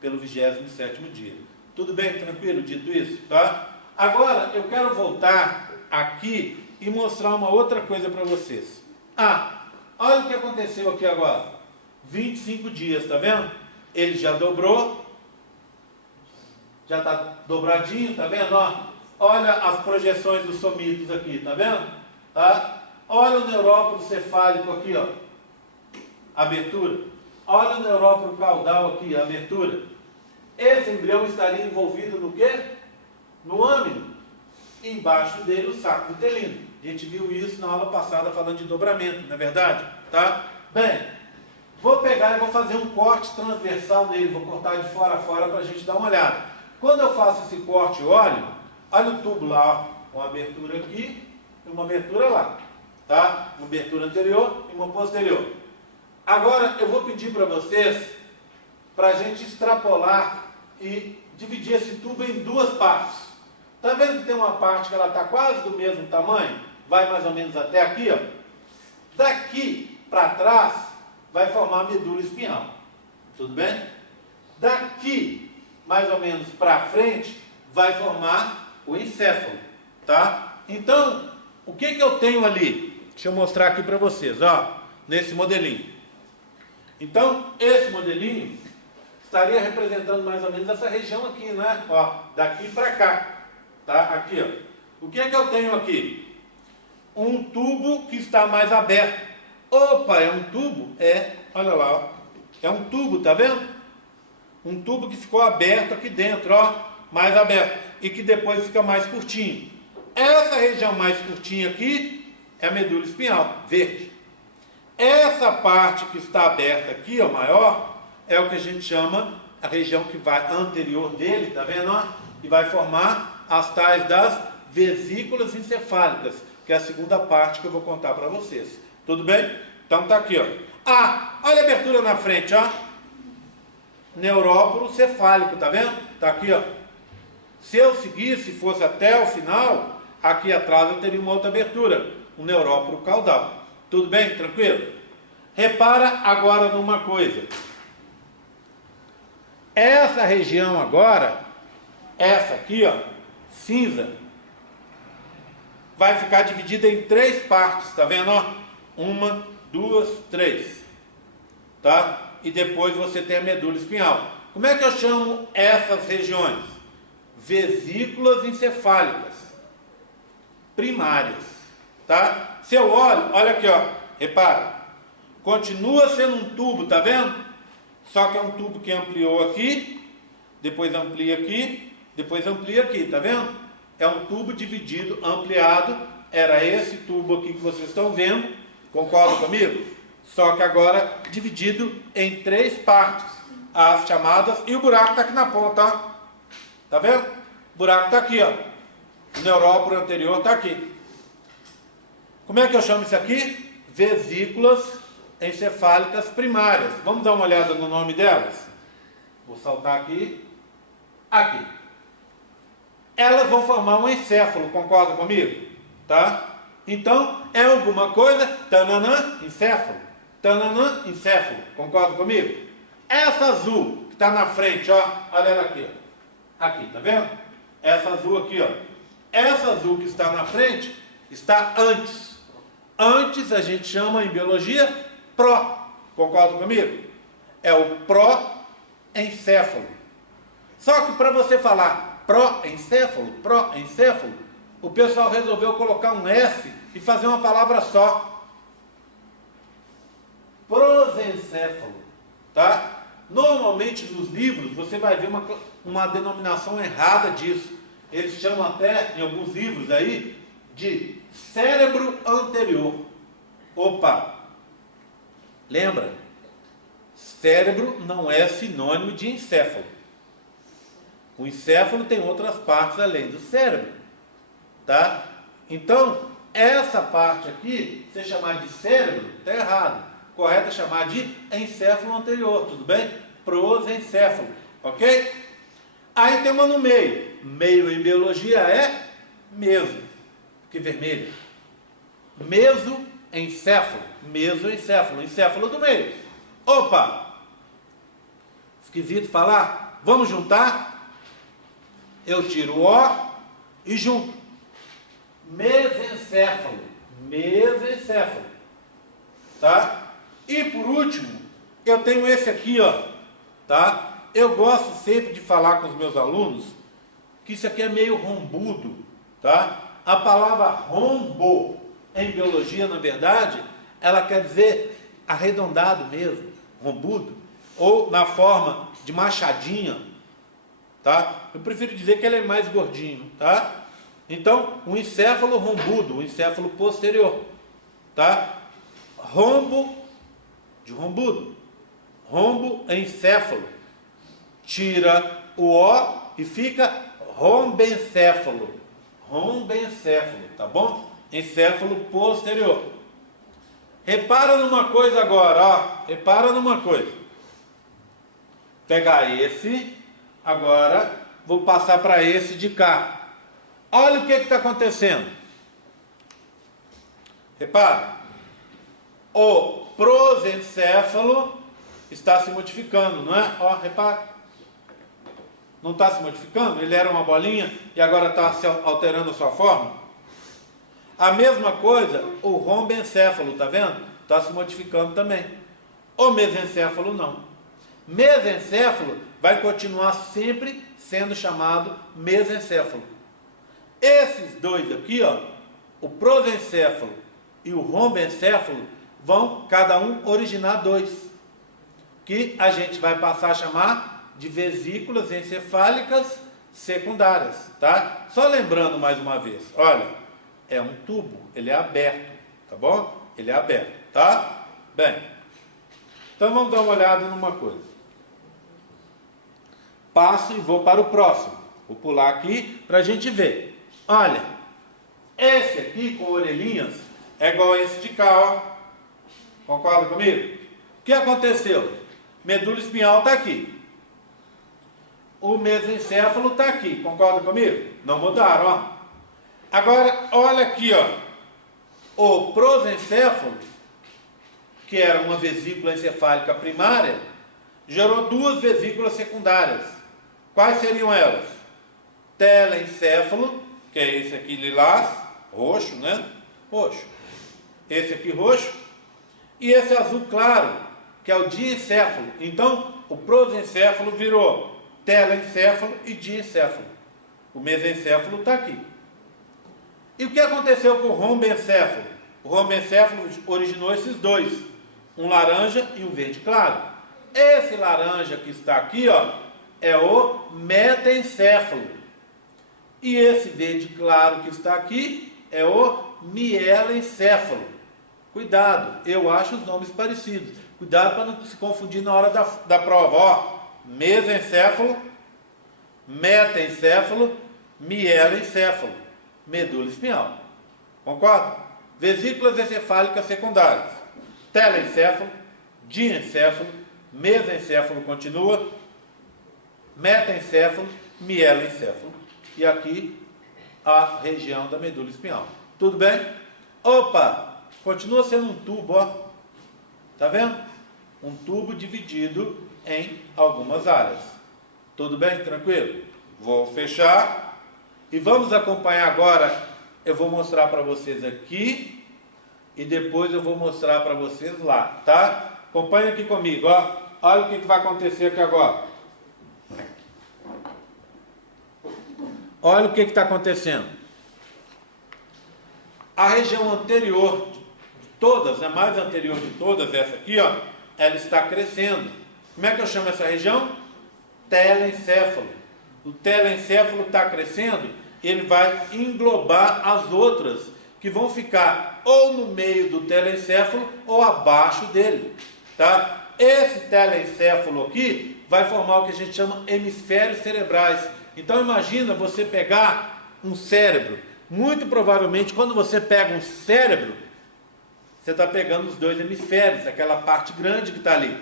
pelo 27º dia. Tudo bem? Tranquilo? Dito isso, tá? Agora, eu quero voltar aqui e mostrar uma outra coisa para vocês. Olha o que aconteceu aqui agora. 25 dias, tá vendo? Ele já dobrou. Já está dobradinho, tá vendo? Olha as projeções dos somitos aqui, tá vendo? Tá? Olha o neuróporo cefálico aqui, ó. Abertura. Olha o neuróporo caudal aqui, abertura. Esse embrião estaria envolvido no quê? No âmino. Embaixo dele o saco vitelino. A gente viu isso na aula passada falando de dobramento, não é verdade? Tá? Bem, vou pegar e vou fazer um corte transversal nele. Vou cortar de fora a fora para a gente dar uma olhada. Quando eu faço esse corte, olha o tubo lá, ó, uma abertura aqui e uma abertura lá. Tá? Uma abertura anterior e uma posterior. Agora eu vou pedir para vocês, para a gente extrapolar e dividir esse tubo em duas partes. Está vendo que tem uma parte que ela está quase do mesmo tamanho? Vai mais ou menos até aqui, ó. Daqui para trás vai formar a medula espinhal. Tudo bem? Daqui, mais ou menos para frente, vai formar o encéfalo. Tá? Então, o que eu tenho ali? Deixa eu mostrar aqui para vocês, ó, nesse modelinho. Então, esse modelinho estaria representando mais ou menos essa região aqui, né? Ó, daqui para cá. Tá? Aqui, ó. O que eu tenho aqui? Um tubo que está mais aberto. Opa, é um tubo? Olha lá, ó. É um tubo, tá vendo? Um tubo que ficou aberto aqui dentro, ó. Mais aberto. E que depois fica mais curtinho. Essa região mais curtinha aqui é a medula espinhal, verde. Essa parte que está aberta aqui, ó, maior, é o que a gente chama a região que vai anterior dele, tá vendo? Ó? E vai formar as tais das vesículas encefálicas, que é a segunda parte que eu vou contar para vocês. Tudo bem? Então tá aqui, ó. Olha a abertura na frente, ó. Neuróporo cefálico, tá vendo? Tá aqui, ó. Se eu seguisse, fosse até o final, aqui atrás eu teria uma outra abertura, o neuróporo caudal. Tudo bem? Tranquilo? Repara agora numa coisa. Essa região agora, essa aqui, ó, cinza, vai ficar dividida em 3 partes, tá vendo? Ó? 1, 2, 3, tá? E depois você tem a medula espinhal. Como é que eu chamo essas regiões? Vesículas encefálicas primárias, tá? Se eu olho, olha aqui, ó, repara, continua sendo um tubo, tá vendo? Só que é um tubo que ampliou aqui, depois amplia aqui, depois amplia aqui, tá vendo? É um tubo dividido, ampliado, era esse tubo aqui que vocês estão vendo, concordam comigo? Só que agora dividido em 3 partes, as chamadas, e o buraco está aqui na ponta, ó. Tá vendo? O buraco está aqui, ó. O neuróporo anterior está aqui. Como é que eu chamo isso aqui? Vesículas encefálicas primárias. Vamos dar uma olhada no nome delas? Vou saltar aqui. Aqui. Elas vão formar um encéfalo, concorda comigo? Tá? Então, é alguma coisa, tananã, encéfalo. Tananã, encéfalo. Concorda comigo? Essa azul que está na frente, ó. Olha ela aqui, ó. Aqui, tá vendo? Essa azul aqui, ó. Essa azul que está na frente está antes. Antes a gente chama em biologia pró. Concorda comigo? É o pró-encéfalo. Só que para você falar pró-encéfalo, o pessoal resolveu colocar um S e fazer uma palavra só. Prosencéfalo, tá? Normalmente nos livros você vai ver uma denominação errada disso. Eles chamam até, em alguns livros aí, de cérebro anterior. Opa! Lembra? Cérebro não é sinônimo de encéfalo. O encéfalo tem outras partes além do cérebro, tá? Então, essa parte aqui, você chamar de cérebro, está errado. Correto é chamar de encéfalo anterior, tudo bem? Prosencéfalo, ok? Aí tem uma no meio. Meio em biologia é meso, que vermelho. Mesoencéfalo, mesoencéfalo, encéfalo do meio. Opa! Esquisito falar? Vamos juntar? Eu tiro o O e junto. Mesencéfalo, mesencéfalo, tá? E por último, eu tenho esse aqui, ó, tá? Eu gosto sempre de falar com os meus alunos que isso aqui é meio rombudo, tá? A palavra rombo em biologia, na verdade, ela quer dizer arredondado mesmo, rombudo, ou na forma de machadinha, tá? Eu prefiro dizer que ele é mais gordinho, tá? Então, um encéfalo rombudo, um encéfalo posterior, tá? Rombo de rombudo, rombo encéfalo, tira o O e fica rombencéfalo, rombencéfalo, tá bom? Encéfalo posterior. Repara numa coisa agora, ó, repara numa coisa. Pegar esse, agora vou passar para esse de cá. Olha o que está acontecendo. Repara, o prosencéfalo está se modificando, não é? Ó, repara. Não está se modificando? Ele era uma bolinha e agora está se alterando a sua forma. A mesma coisa, o rombencéfalo, tá vendo? Está se modificando também. O mesencéfalo não. Mesencéfalo vai continuar sempre sendo chamado mesencéfalo. Esses dois aqui, ó, o prosencéfalo e o rombencéfalo, vão cada um originar 2, que a gente vai passar a chamar de vesículas encefálicas secundárias, tá? Só lembrando mais uma vez, olha, é um tubo, ele é aberto, tá bom? Ele é aberto, tá? Bem, então vamos dar uma olhada numa coisa. Passo e vou para o próximo. Vou pular aqui para a gente ver. Olha, esse aqui com orelhinhas é igual a esse de cá, ó. Concorda comigo? O que aconteceu? Medula espinhal está aqui. O mesencéfalo está aqui. Concorda comigo? Não mudaram, ó. Agora, olha aqui, ó. O prosencéfalo, que era uma vesícula encefálica primária, gerou 2 vesículas secundárias. Quais seriam elas? Telencéfalo, que é esse aqui lilás, roxo, né? Roxo. Esse aqui roxo. E esse azul claro, que é o diencéfalo. Então, o prosencéfalo virou telencéfalo e diencéfalo. O mesencéfalo está aqui. E o que aconteceu com o rombencéfalo? O rombencéfalo originou esses dois, um laranja e um verde claro. Esse laranja que está aqui, ó, é o metencéfalo. E esse verde claro que está aqui é o mielencéfalo. Cuidado, eu acho os nomes parecidos. Cuidado para não se confundir na hora da prova. Ó, mesencéfalo, metencéfalo, mielencéfalo, medula espinhal. Concorda? Vesículas encefálicas secundárias. Telencéfalo, diencéfalo, mesencéfalo continua, metencéfalo, mielencéfalo. E aqui a região da medula espinhal. Tudo bem? Opa! Continua sendo um tubo, ó. Tá vendo? Um tubo dividido em algumas áreas. Tudo bem? Tranquilo? Vou fechar. E vamos acompanhar agora. Eu vou mostrar para vocês aqui. E depois eu vou mostrar para vocês lá, tá? Acompanha aqui comigo, ó. Olha o que vai acontecer aqui agora. Olha o que está acontecendo. A região anterior de todas, a mais anterior de todas, essa aqui, ó, ela está crescendo. Como é que eu chamo essa região? Telencéfalo. O telencéfalo está crescendo, ele vai englobar as outras, que vão ficar ou no meio do telencéfalo ou abaixo dele, tá? Esse telencéfalo aqui vai formar o que a gente chama hemisférios cerebrais. Então imagina você pegar um cérebro. Muito provavelmente quando você pega um cérebro, você está pegando os dois hemisférios, aquela parte grande que está ali,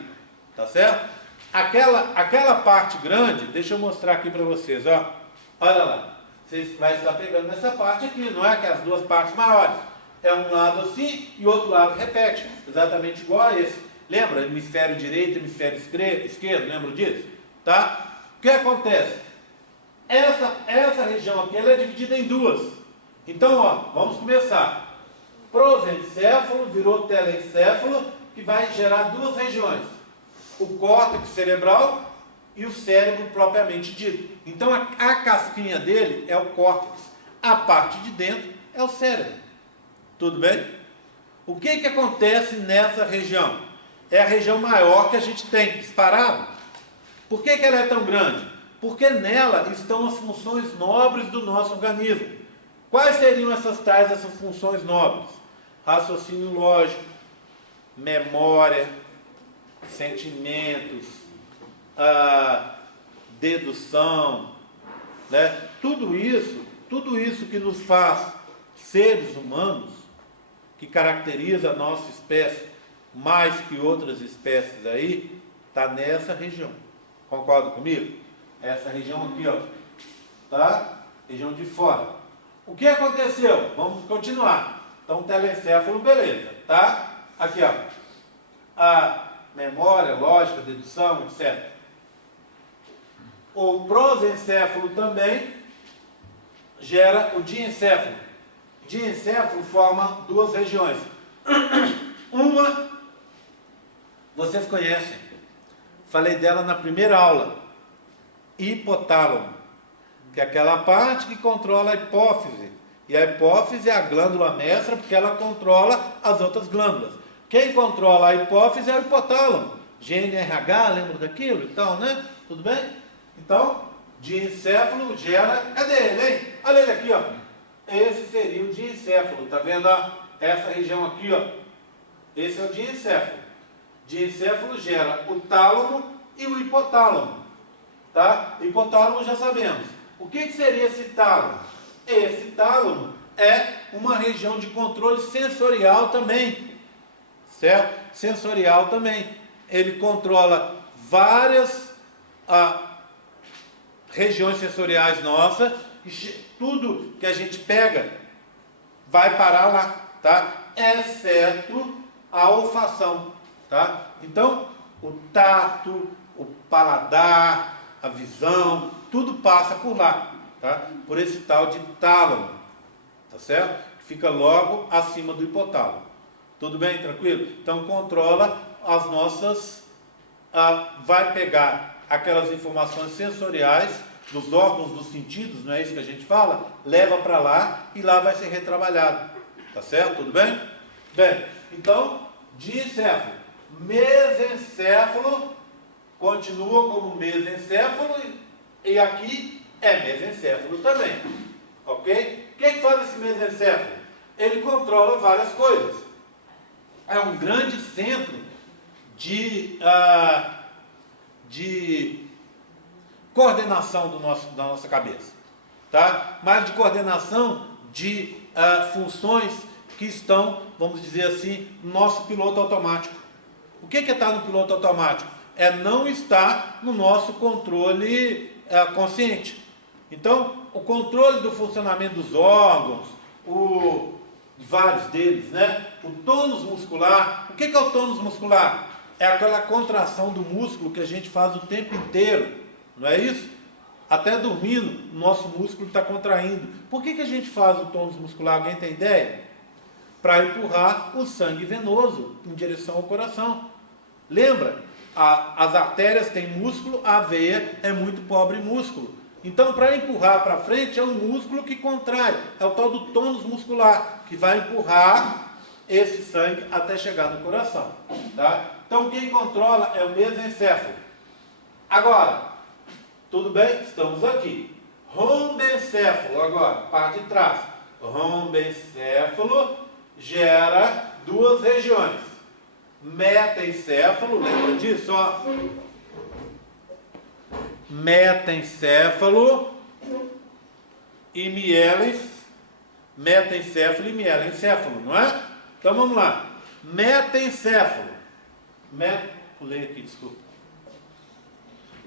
tá certo? Aquela parte grande, deixa eu mostrar aqui para vocês, ó. Olha lá. Você vai estar pegando nessa parte aqui, não é? Que é as duas partes maiores. É um lado assim e o outro lado repete. Exatamente igual a esse. Lembra? Hemisfério direito, hemisfério esquerdo, lembra disso? Tá? O que acontece? Essa região aqui, ela é dividida em duas. Então, ó, vamos começar. Prosencéfalo virou telencéfalo, que vai gerar duas regiões. O córtex cerebral e o cérebro propriamente dito. Então a casquinha dele é o córtex, a parte de dentro é o cérebro. Tudo bem? O que acontece nessa região? É a região maior que a gente tem, disparado. Por que ela é tão grande? Porque nela estão as funções nobres do nosso organismo. Quais seriam essas funções nobres? Raciocínio lógico, memória, sentimentos, dedução, né? Tudo isso que nos faz seres humanos, que caracteriza a nossa espécie mais que outras espécies aí, está nessa região. Concorda comigo? Essa região aqui, ó, tá? Região de fora. O que aconteceu? Vamos continuar. Então, telencéfalo, beleza, tá? Aqui, ó, a memória, lógica, dedução, etc. O prosencéfalo também gera o diencéfalo. Diencéfalo forma duas regiões. Uma, vocês conhecem, falei dela na primeira aula, hipotálamo, que é aquela parte que controla a hipófise. E a hipófise é a glândula mestra, porque ela controla as outras glândulas. Quem controla a hipófise é o hipotálamo. GNRH, lembra daquilo? Então, né? Tudo bem? Então, diencéfalo gera... Cadê ele, hein? Olha ele aqui, ó. Esse seria o diencéfalo. Tá vendo, ó? Essa região aqui, ó. Esse é o diencéfalo. Diencéfalo gera o tálamo e o hipotálamo. Tá? Hipotálamo já sabemos. O que seria esse tálamo? Esse tálamo é uma região de controle sensorial também. Certo? Sensorial também. Ele controla várias regiões sensoriais nossas, e tudo que a gente pega vai parar lá, tá? Exceto a olfação, tá? Então, o tato, o paladar, a visão, tudo passa por lá, tá? Por esse tal de tálamo, tá certo? fica logo acima do hipotálamo. Tudo bem? Tranquilo? Então controla as nossas, vai pegar aquelas informações sensoriais dos órgãos dos sentidos, não é isso que a gente fala? Leva para lá e lá vai ser retrabalhado. Tá certo? Tudo bem? Bem, então, diencéfalo. Mesencéfalo continua como mesencéfalo e aqui é mesencéfalo também. Ok? O que faz esse mesencéfalo? Ele controla várias coisas. É um grande centro de coordenação da nossa cabeça, tá? Mas de coordenação de funções que estão, vamos dizer assim, no nosso piloto automático. O que é estar no piloto automático? É não estar no nosso controle consciente. Então, o controle do funcionamento dos órgãos, vários deles, né? O tônus muscular. O que é o tônus muscular? É aquela contração do músculo que a gente faz o tempo inteiro, não é isso? Até dormindo, o nosso músculo está contraindo. Por que a gente faz o tônus muscular? Alguém tem ideia? Para empurrar o sangue venoso em direção ao coração. Lembra? As artérias têm músculo, a veia é muito pobre em músculo. Então, para empurrar para frente, é um músculo que contrai. É o tal do tônus muscular, que vai empurrar esse sangue até chegar no coração. Tá? Então, quem controla é o mesencéfalo. Agora, tudo bem? Estamos aqui. Rombencéfalo, agora, parte de trás. Rombencéfalo gera duas regiões. Metaencéfalo, lembra disso? Ó. Metaencéfalo e metaencéfalo e mielencéfalo, não é? Então vamos lá. Metaencéfalo. Pulei aqui, desculpa.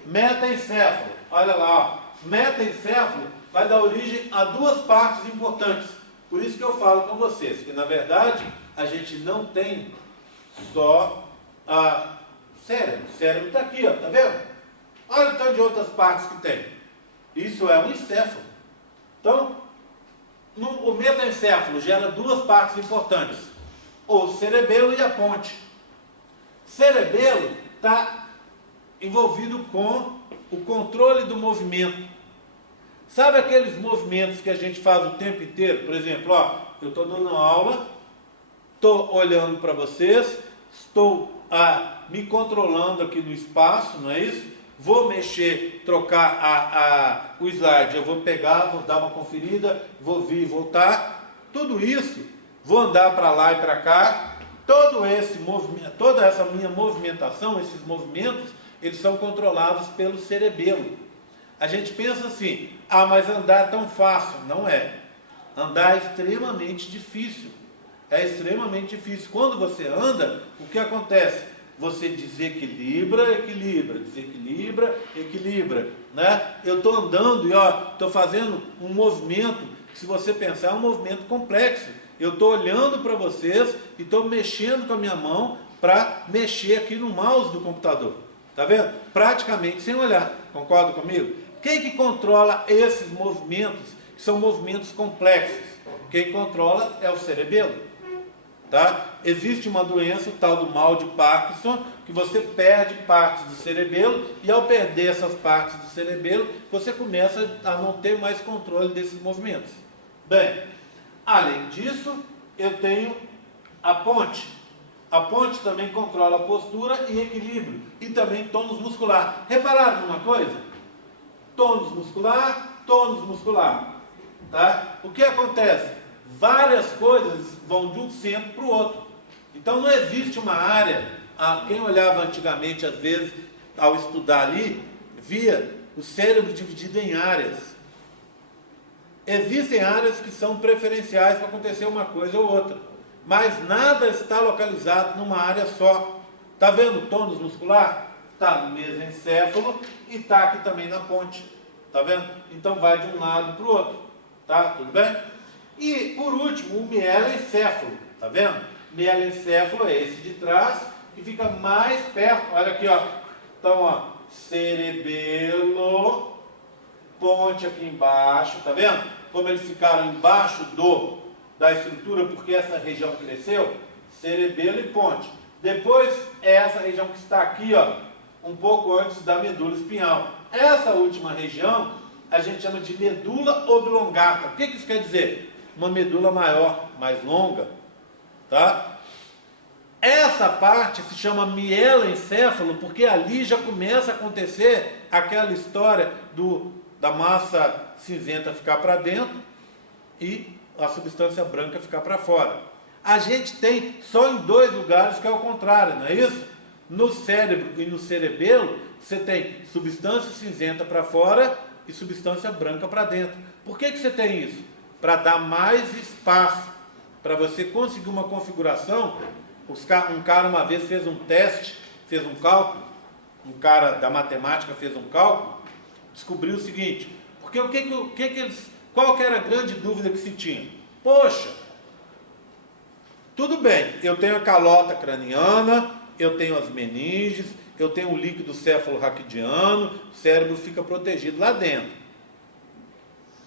Metaencéfalo, olha lá, ó. Metaencéfalo vai dar origem a duas partes importantes. Por isso que eu falo com vocês, que na verdade a gente não tem só cérebro. O cérebro está aqui, ó, tá vendo? Olha o tanto de outras partes que tem. Isso é um encéfalo. Então, o metaencéfalo gera duas partes importantes. O cerebelo e a ponte. Cerebelo está envolvido com o controle do movimento. Sabe aqueles movimentos que a gente faz o tempo inteiro? Por exemplo, ó, eu estou dando aula, estou olhando para vocês, estou me controlando aqui no espaço, não é isso? Vou mexer, trocar o slide, eu vou pegar, vou dar uma conferida, vou vir e voltar. Tudo isso, vou andar para lá e para cá. Todo esse movimento, toda essa minha movimentação, esses movimentos, eles são controlados pelo cerebelo. A gente pensa assim, mas andar é tão fácil. Não é. Andar é extremamente difícil. É extremamente difícil. Quando você anda, o que acontece? Você desequilibra, equilibra, desequilibra, equilibra, né? Eu estou andando e estou fazendo um movimento, que se você pensar é um movimento complexo. Eu estou olhando para vocês e estou mexendo com a minha mão para mexer aqui no mouse do computador. Tá vendo? Praticamente sem olhar. Concorda comigo? Quem que controla esses movimentos, que são movimentos complexos? Quem controla é o cerebelo. Tá? Existe uma doença, o tal do mal de Parkinson, que você perde partes do cerebelo e ao perder essas partes do cerebelo, você começa a não ter mais controle desses movimentos. Bem, além disso, eu tenho a ponte. A ponte também controla a postura e equilíbrio e também tônus muscular. Repararam numa coisa? Tônus muscular. Tá? O que acontece? Várias coisas vão de um centro para o outro. Então não existe uma área. Quem olhava antigamente, às vezes, ao estudar ali, via o cérebro dividido em áreas. Existem áreas que são preferenciais para acontecer uma coisa ou outra, mas nada está localizado numa área só. Está vendo o tônus muscular? Está no mesencéfalo e está aqui também na ponte. Está vendo? Então vai de um lado para o outro. Tá? Tudo bem? E, por último, o mielencéfalo, tá vendo? Mielencéfalo é esse de trás, que fica mais perto, olha aqui, ó. Então, ó, cerebelo, ponte aqui embaixo, tá vendo? Como eles ficaram embaixo do da estrutura, porque essa região cresceu, cerebelo e ponte. Depois é essa região que está aqui, ó, um pouco antes da medula espinhal. Essa última região a gente chama de medula oblongata. O que isso quer dizer? Uma medula maior, mais longa, tá? Essa parte se chama mieloencéfalo, porque ali já começa a acontecer aquela história da massa cinzenta ficar para dentro e a substância branca ficar para fora. A gente tem só em 2 lugares que é o contrário, não é isso? No cérebro e no cerebelo, você tem substância cinzenta para fora e substância branca para dentro. Por que você tem isso? Para dar mais espaço, para você conseguir uma configuração. Um cara uma vez fez um teste, fez um cálculo, um cara da matemática fez um cálculo, descobriu o seguinte, porque qual que era a grande dúvida que se tinha? Poxa, tudo bem, eu tenho a calota craniana, eu tenho as meninges, eu tenho o líquido céfalo-raquidiano, o cérebro fica protegido lá dentro.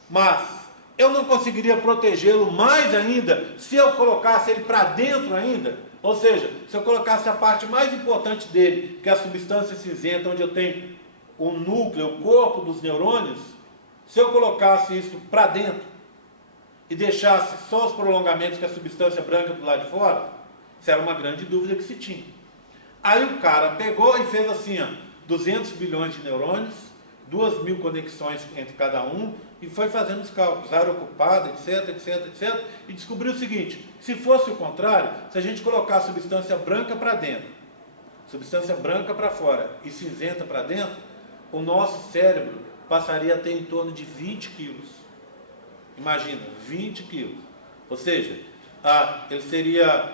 Mas eu não conseguiria protegê-lo mais ainda se eu colocasse ele para dentro ainda? Ou seja, se eu colocasse a parte mais importante dele, que é a substância cinzenta, onde eu tenho o núcleo, o corpo dos neurônios, se eu colocasse isso para dentro e deixasse só os prolongamentos, que é a substância branca do lado de fora, isso era uma grande dúvida que se tinha. Aí o cara pegou e fez assim, ó, 200 bilhões de neurônios, 2.000 conexões entre cada um, e foi fazendo os cálculos, área ocupada, etc, etc, etc, e descobriu o seguinte, se fosse o contrário, se a gente colocar a substância branca para dentro, substância branca para fora e cinzenta para dentro, o nosso cérebro passaria a ter em torno de 20 quilos. Imagina, 20 quilos. Ou seja, ele seria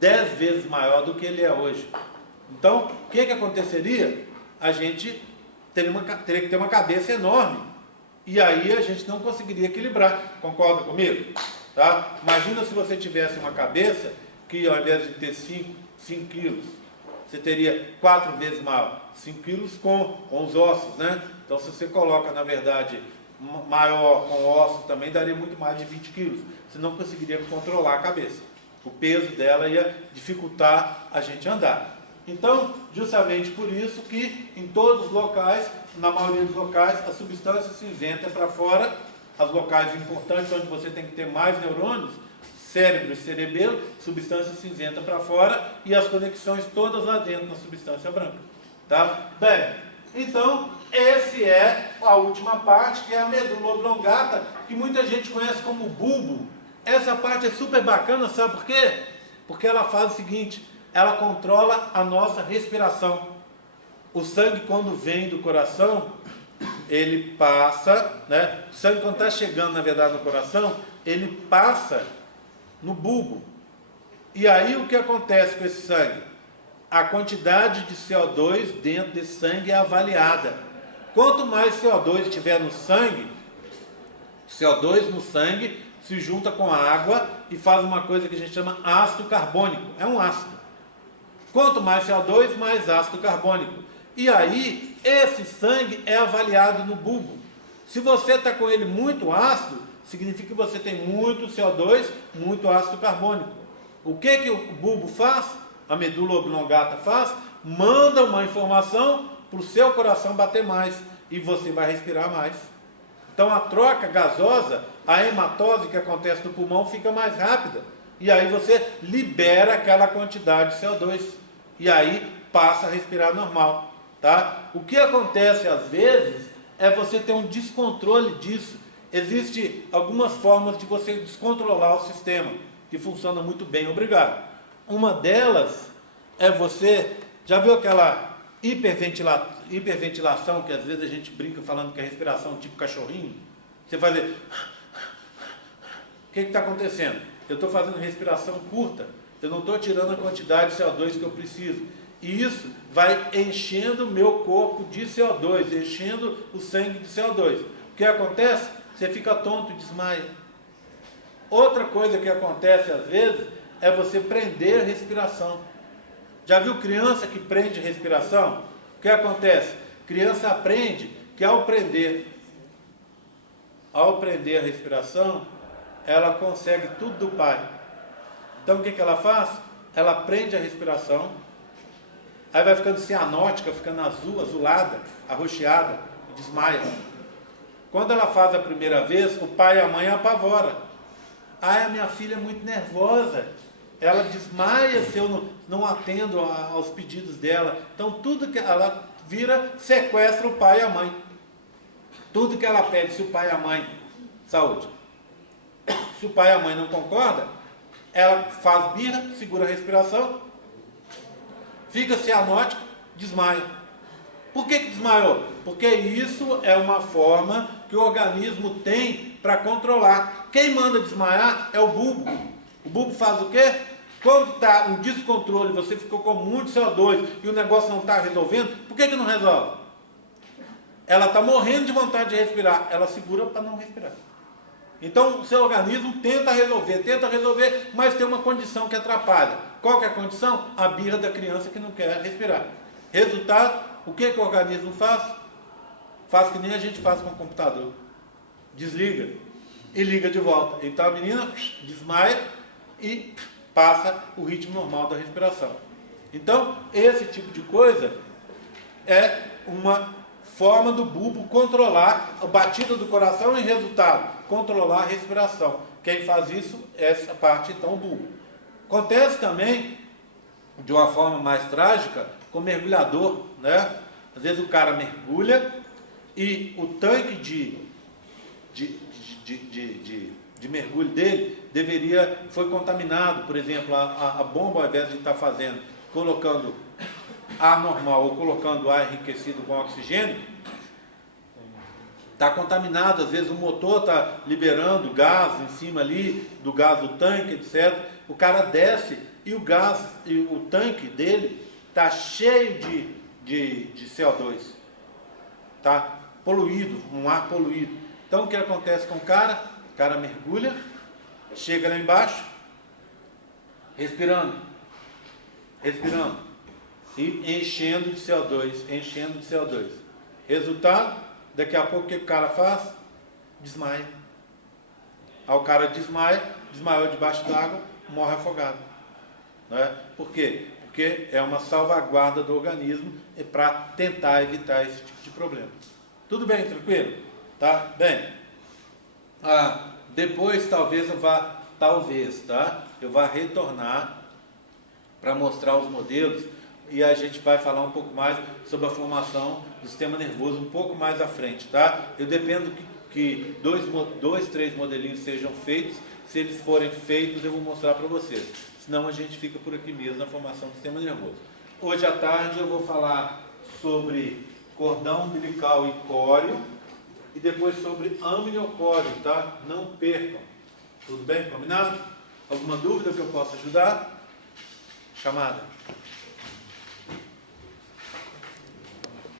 10 vezes maior do que ele é hoje. Então, o que aconteceria? A gente teria que ter uma cabeça enorme. E aí a gente não conseguiria equilibrar. Concorda comigo? Tá? Imagina se você tivesse uma cabeça que, ao invés de ter 5 quilos, você teria 4 vezes maior. 5 quilos com os ossos, né? Então, se você coloca, na verdade, maior com ossos, também daria muito mais de 20 quilos. Você não conseguiria controlar a cabeça. O peso dela ia dificultar a gente andar. Então, justamente por isso que em todos os locais, na maioria dos locais, a substância cinzenta é para fora, as locais importantes onde você tem que ter mais neurônios, cérebro e cerebelo, substância cinzenta para fora e as conexões todas lá dentro na substância branca. Tá? Bem, então, essa é a última parte, que é a medula oblongata, que muita gente conhece como bulbo. Essa parte é super bacana, sabe por quê? Porque ela faz o seguinte, ela controla a nossa respiração. O sangue, quando vem do coração, ele passa, né? O sangue, quando está chegando, na verdade, no coração, ele passa no bulbo. E aí, o que acontece com esse sangue? A quantidade de CO2 dentro desse sangue é avaliada. Quanto mais CO2 tiver no sangue, CO2 no sangue se junta com a água e faz uma coisa que a gente chama ácido carbônico. É um ácido. Quanto mais CO2, mais ácido carbônico. E aí, esse sangue é avaliado no bulbo. Se você está com ele muito ácido, significa que você tem muito CO2, muito ácido carbônico. O que o bulbo faz? A medula oblongata faz? Manda uma informação para o seu coração bater mais. E você vai respirar mais. Então, a troca gasosa, a hematose que acontece no pulmão fica mais rápida. E aí você libera aquela quantidade de CO2. E aí passa a respirar normal. Tá? O que acontece às vezes é você ter um descontrole disso. Existem algumas formas de você descontrolar o sistema, que funciona muito bem, obrigado. Uma delas é você, já viu aquela hiperventilação, que às vezes a gente brinca falando que é respiração tipo cachorrinho? Você fazer... O que está acontecendo? Eu estou fazendo respiração curta, eu não estou tirando a quantidade de CO2 que eu preciso. E isso vai enchendo o meu corpo de CO2, enchendo o sangue de CO2. O que acontece? Você fica tonto e desmaia. Outra coisa que acontece às vezes é você prender a respiração. Já viu criança que prende a respiração? O que acontece? Criança aprende que ao prender a respiração, ela consegue tudo do pai. Então o que ela faz? Ela prende a respiração, aí vai ficando cianótica, ficando azul, azulada, arroxeada, e desmaia. Quando ela faz a primeira vez, o pai e a mãe apavoram. Ah, a minha filha é muito nervosa, ela desmaia se eu não atendo aos pedidos dela. Então tudo que ela vira, sequestra o pai e a mãe. Tudo que ela pede, se o pai e a mãe, saúde, se o pai e a mãe não concordam, ela faz birra, segura a respiração, fica cianótica, desmaia. Por que desmaiou? Porque isso é uma forma que o organismo tem para controlar. Quem manda desmaiar é o bulbo. O bulbo faz o quê? Quando está um descontrole, você ficou com muito CO2 e o negócio não está resolvendo, por que não resolve? Ela está morrendo de vontade de respirar, ela segura para não respirar. Então o seu organismo tenta resolver, mas tem uma condição que atrapalha. Qual que é a condição? A birra da criança que não quer respirar. Resultado, o que o organismo faz? Faz que nem a gente faz com o computador. Desliga e liga de volta. Então a menina desmaia e passa o ritmo normal da respiração. Então, esse tipo de coisa é uma forma do bulbo controlar a batida do coração e, resultado, controlar a respiração. Quem faz isso, essa parte, então, o bulbo. Acontece também, de uma forma mais trágica, com o mergulhador, né? Às vezes o cara mergulha e o tanque de mergulho dele foi contaminado. Por exemplo, a bomba, ao invés de estar colocando ar normal ou colocando ar enriquecido com oxigênio, está contaminado. Às vezes o motor está liberando gás em cima ali, do gás do tanque, etc. O cara desce e o gás, e o tanque dele está cheio de CO2, está poluído, um ar poluído. Então o que acontece com o cara? O cara mergulha, chega lá embaixo, respirando, e enchendo de CO2. Resultado, daqui a pouco o que o cara faz? Desmaia. Aí o cara desmaiou debaixo d'água, morre afogado. Né? Por quê? Porque é uma salvaguarda do organismo para tentar evitar esse tipo de problema. Tudo bem, tranquilo? Tá? Bem, depois talvez eu vá retornar para mostrar os modelos e a gente vai falar um pouco mais sobre a formação do sistema nervoso um pouco mais à frente, tá? Eu dependo que 3 modelinhos sejam feitos. Se eles forem feitos, eu vou mostrar para vocês. Senão a gente fica por aqui mesmo na formação do sistema nervoso. Hoje à tarde eu vou falar sobre cordão umbilical e córeo e depois sobre amniocóreo, tá? Não percam. Tudo bem? Combinado? Alguma dúvida que eu possa ajudar? Chamada.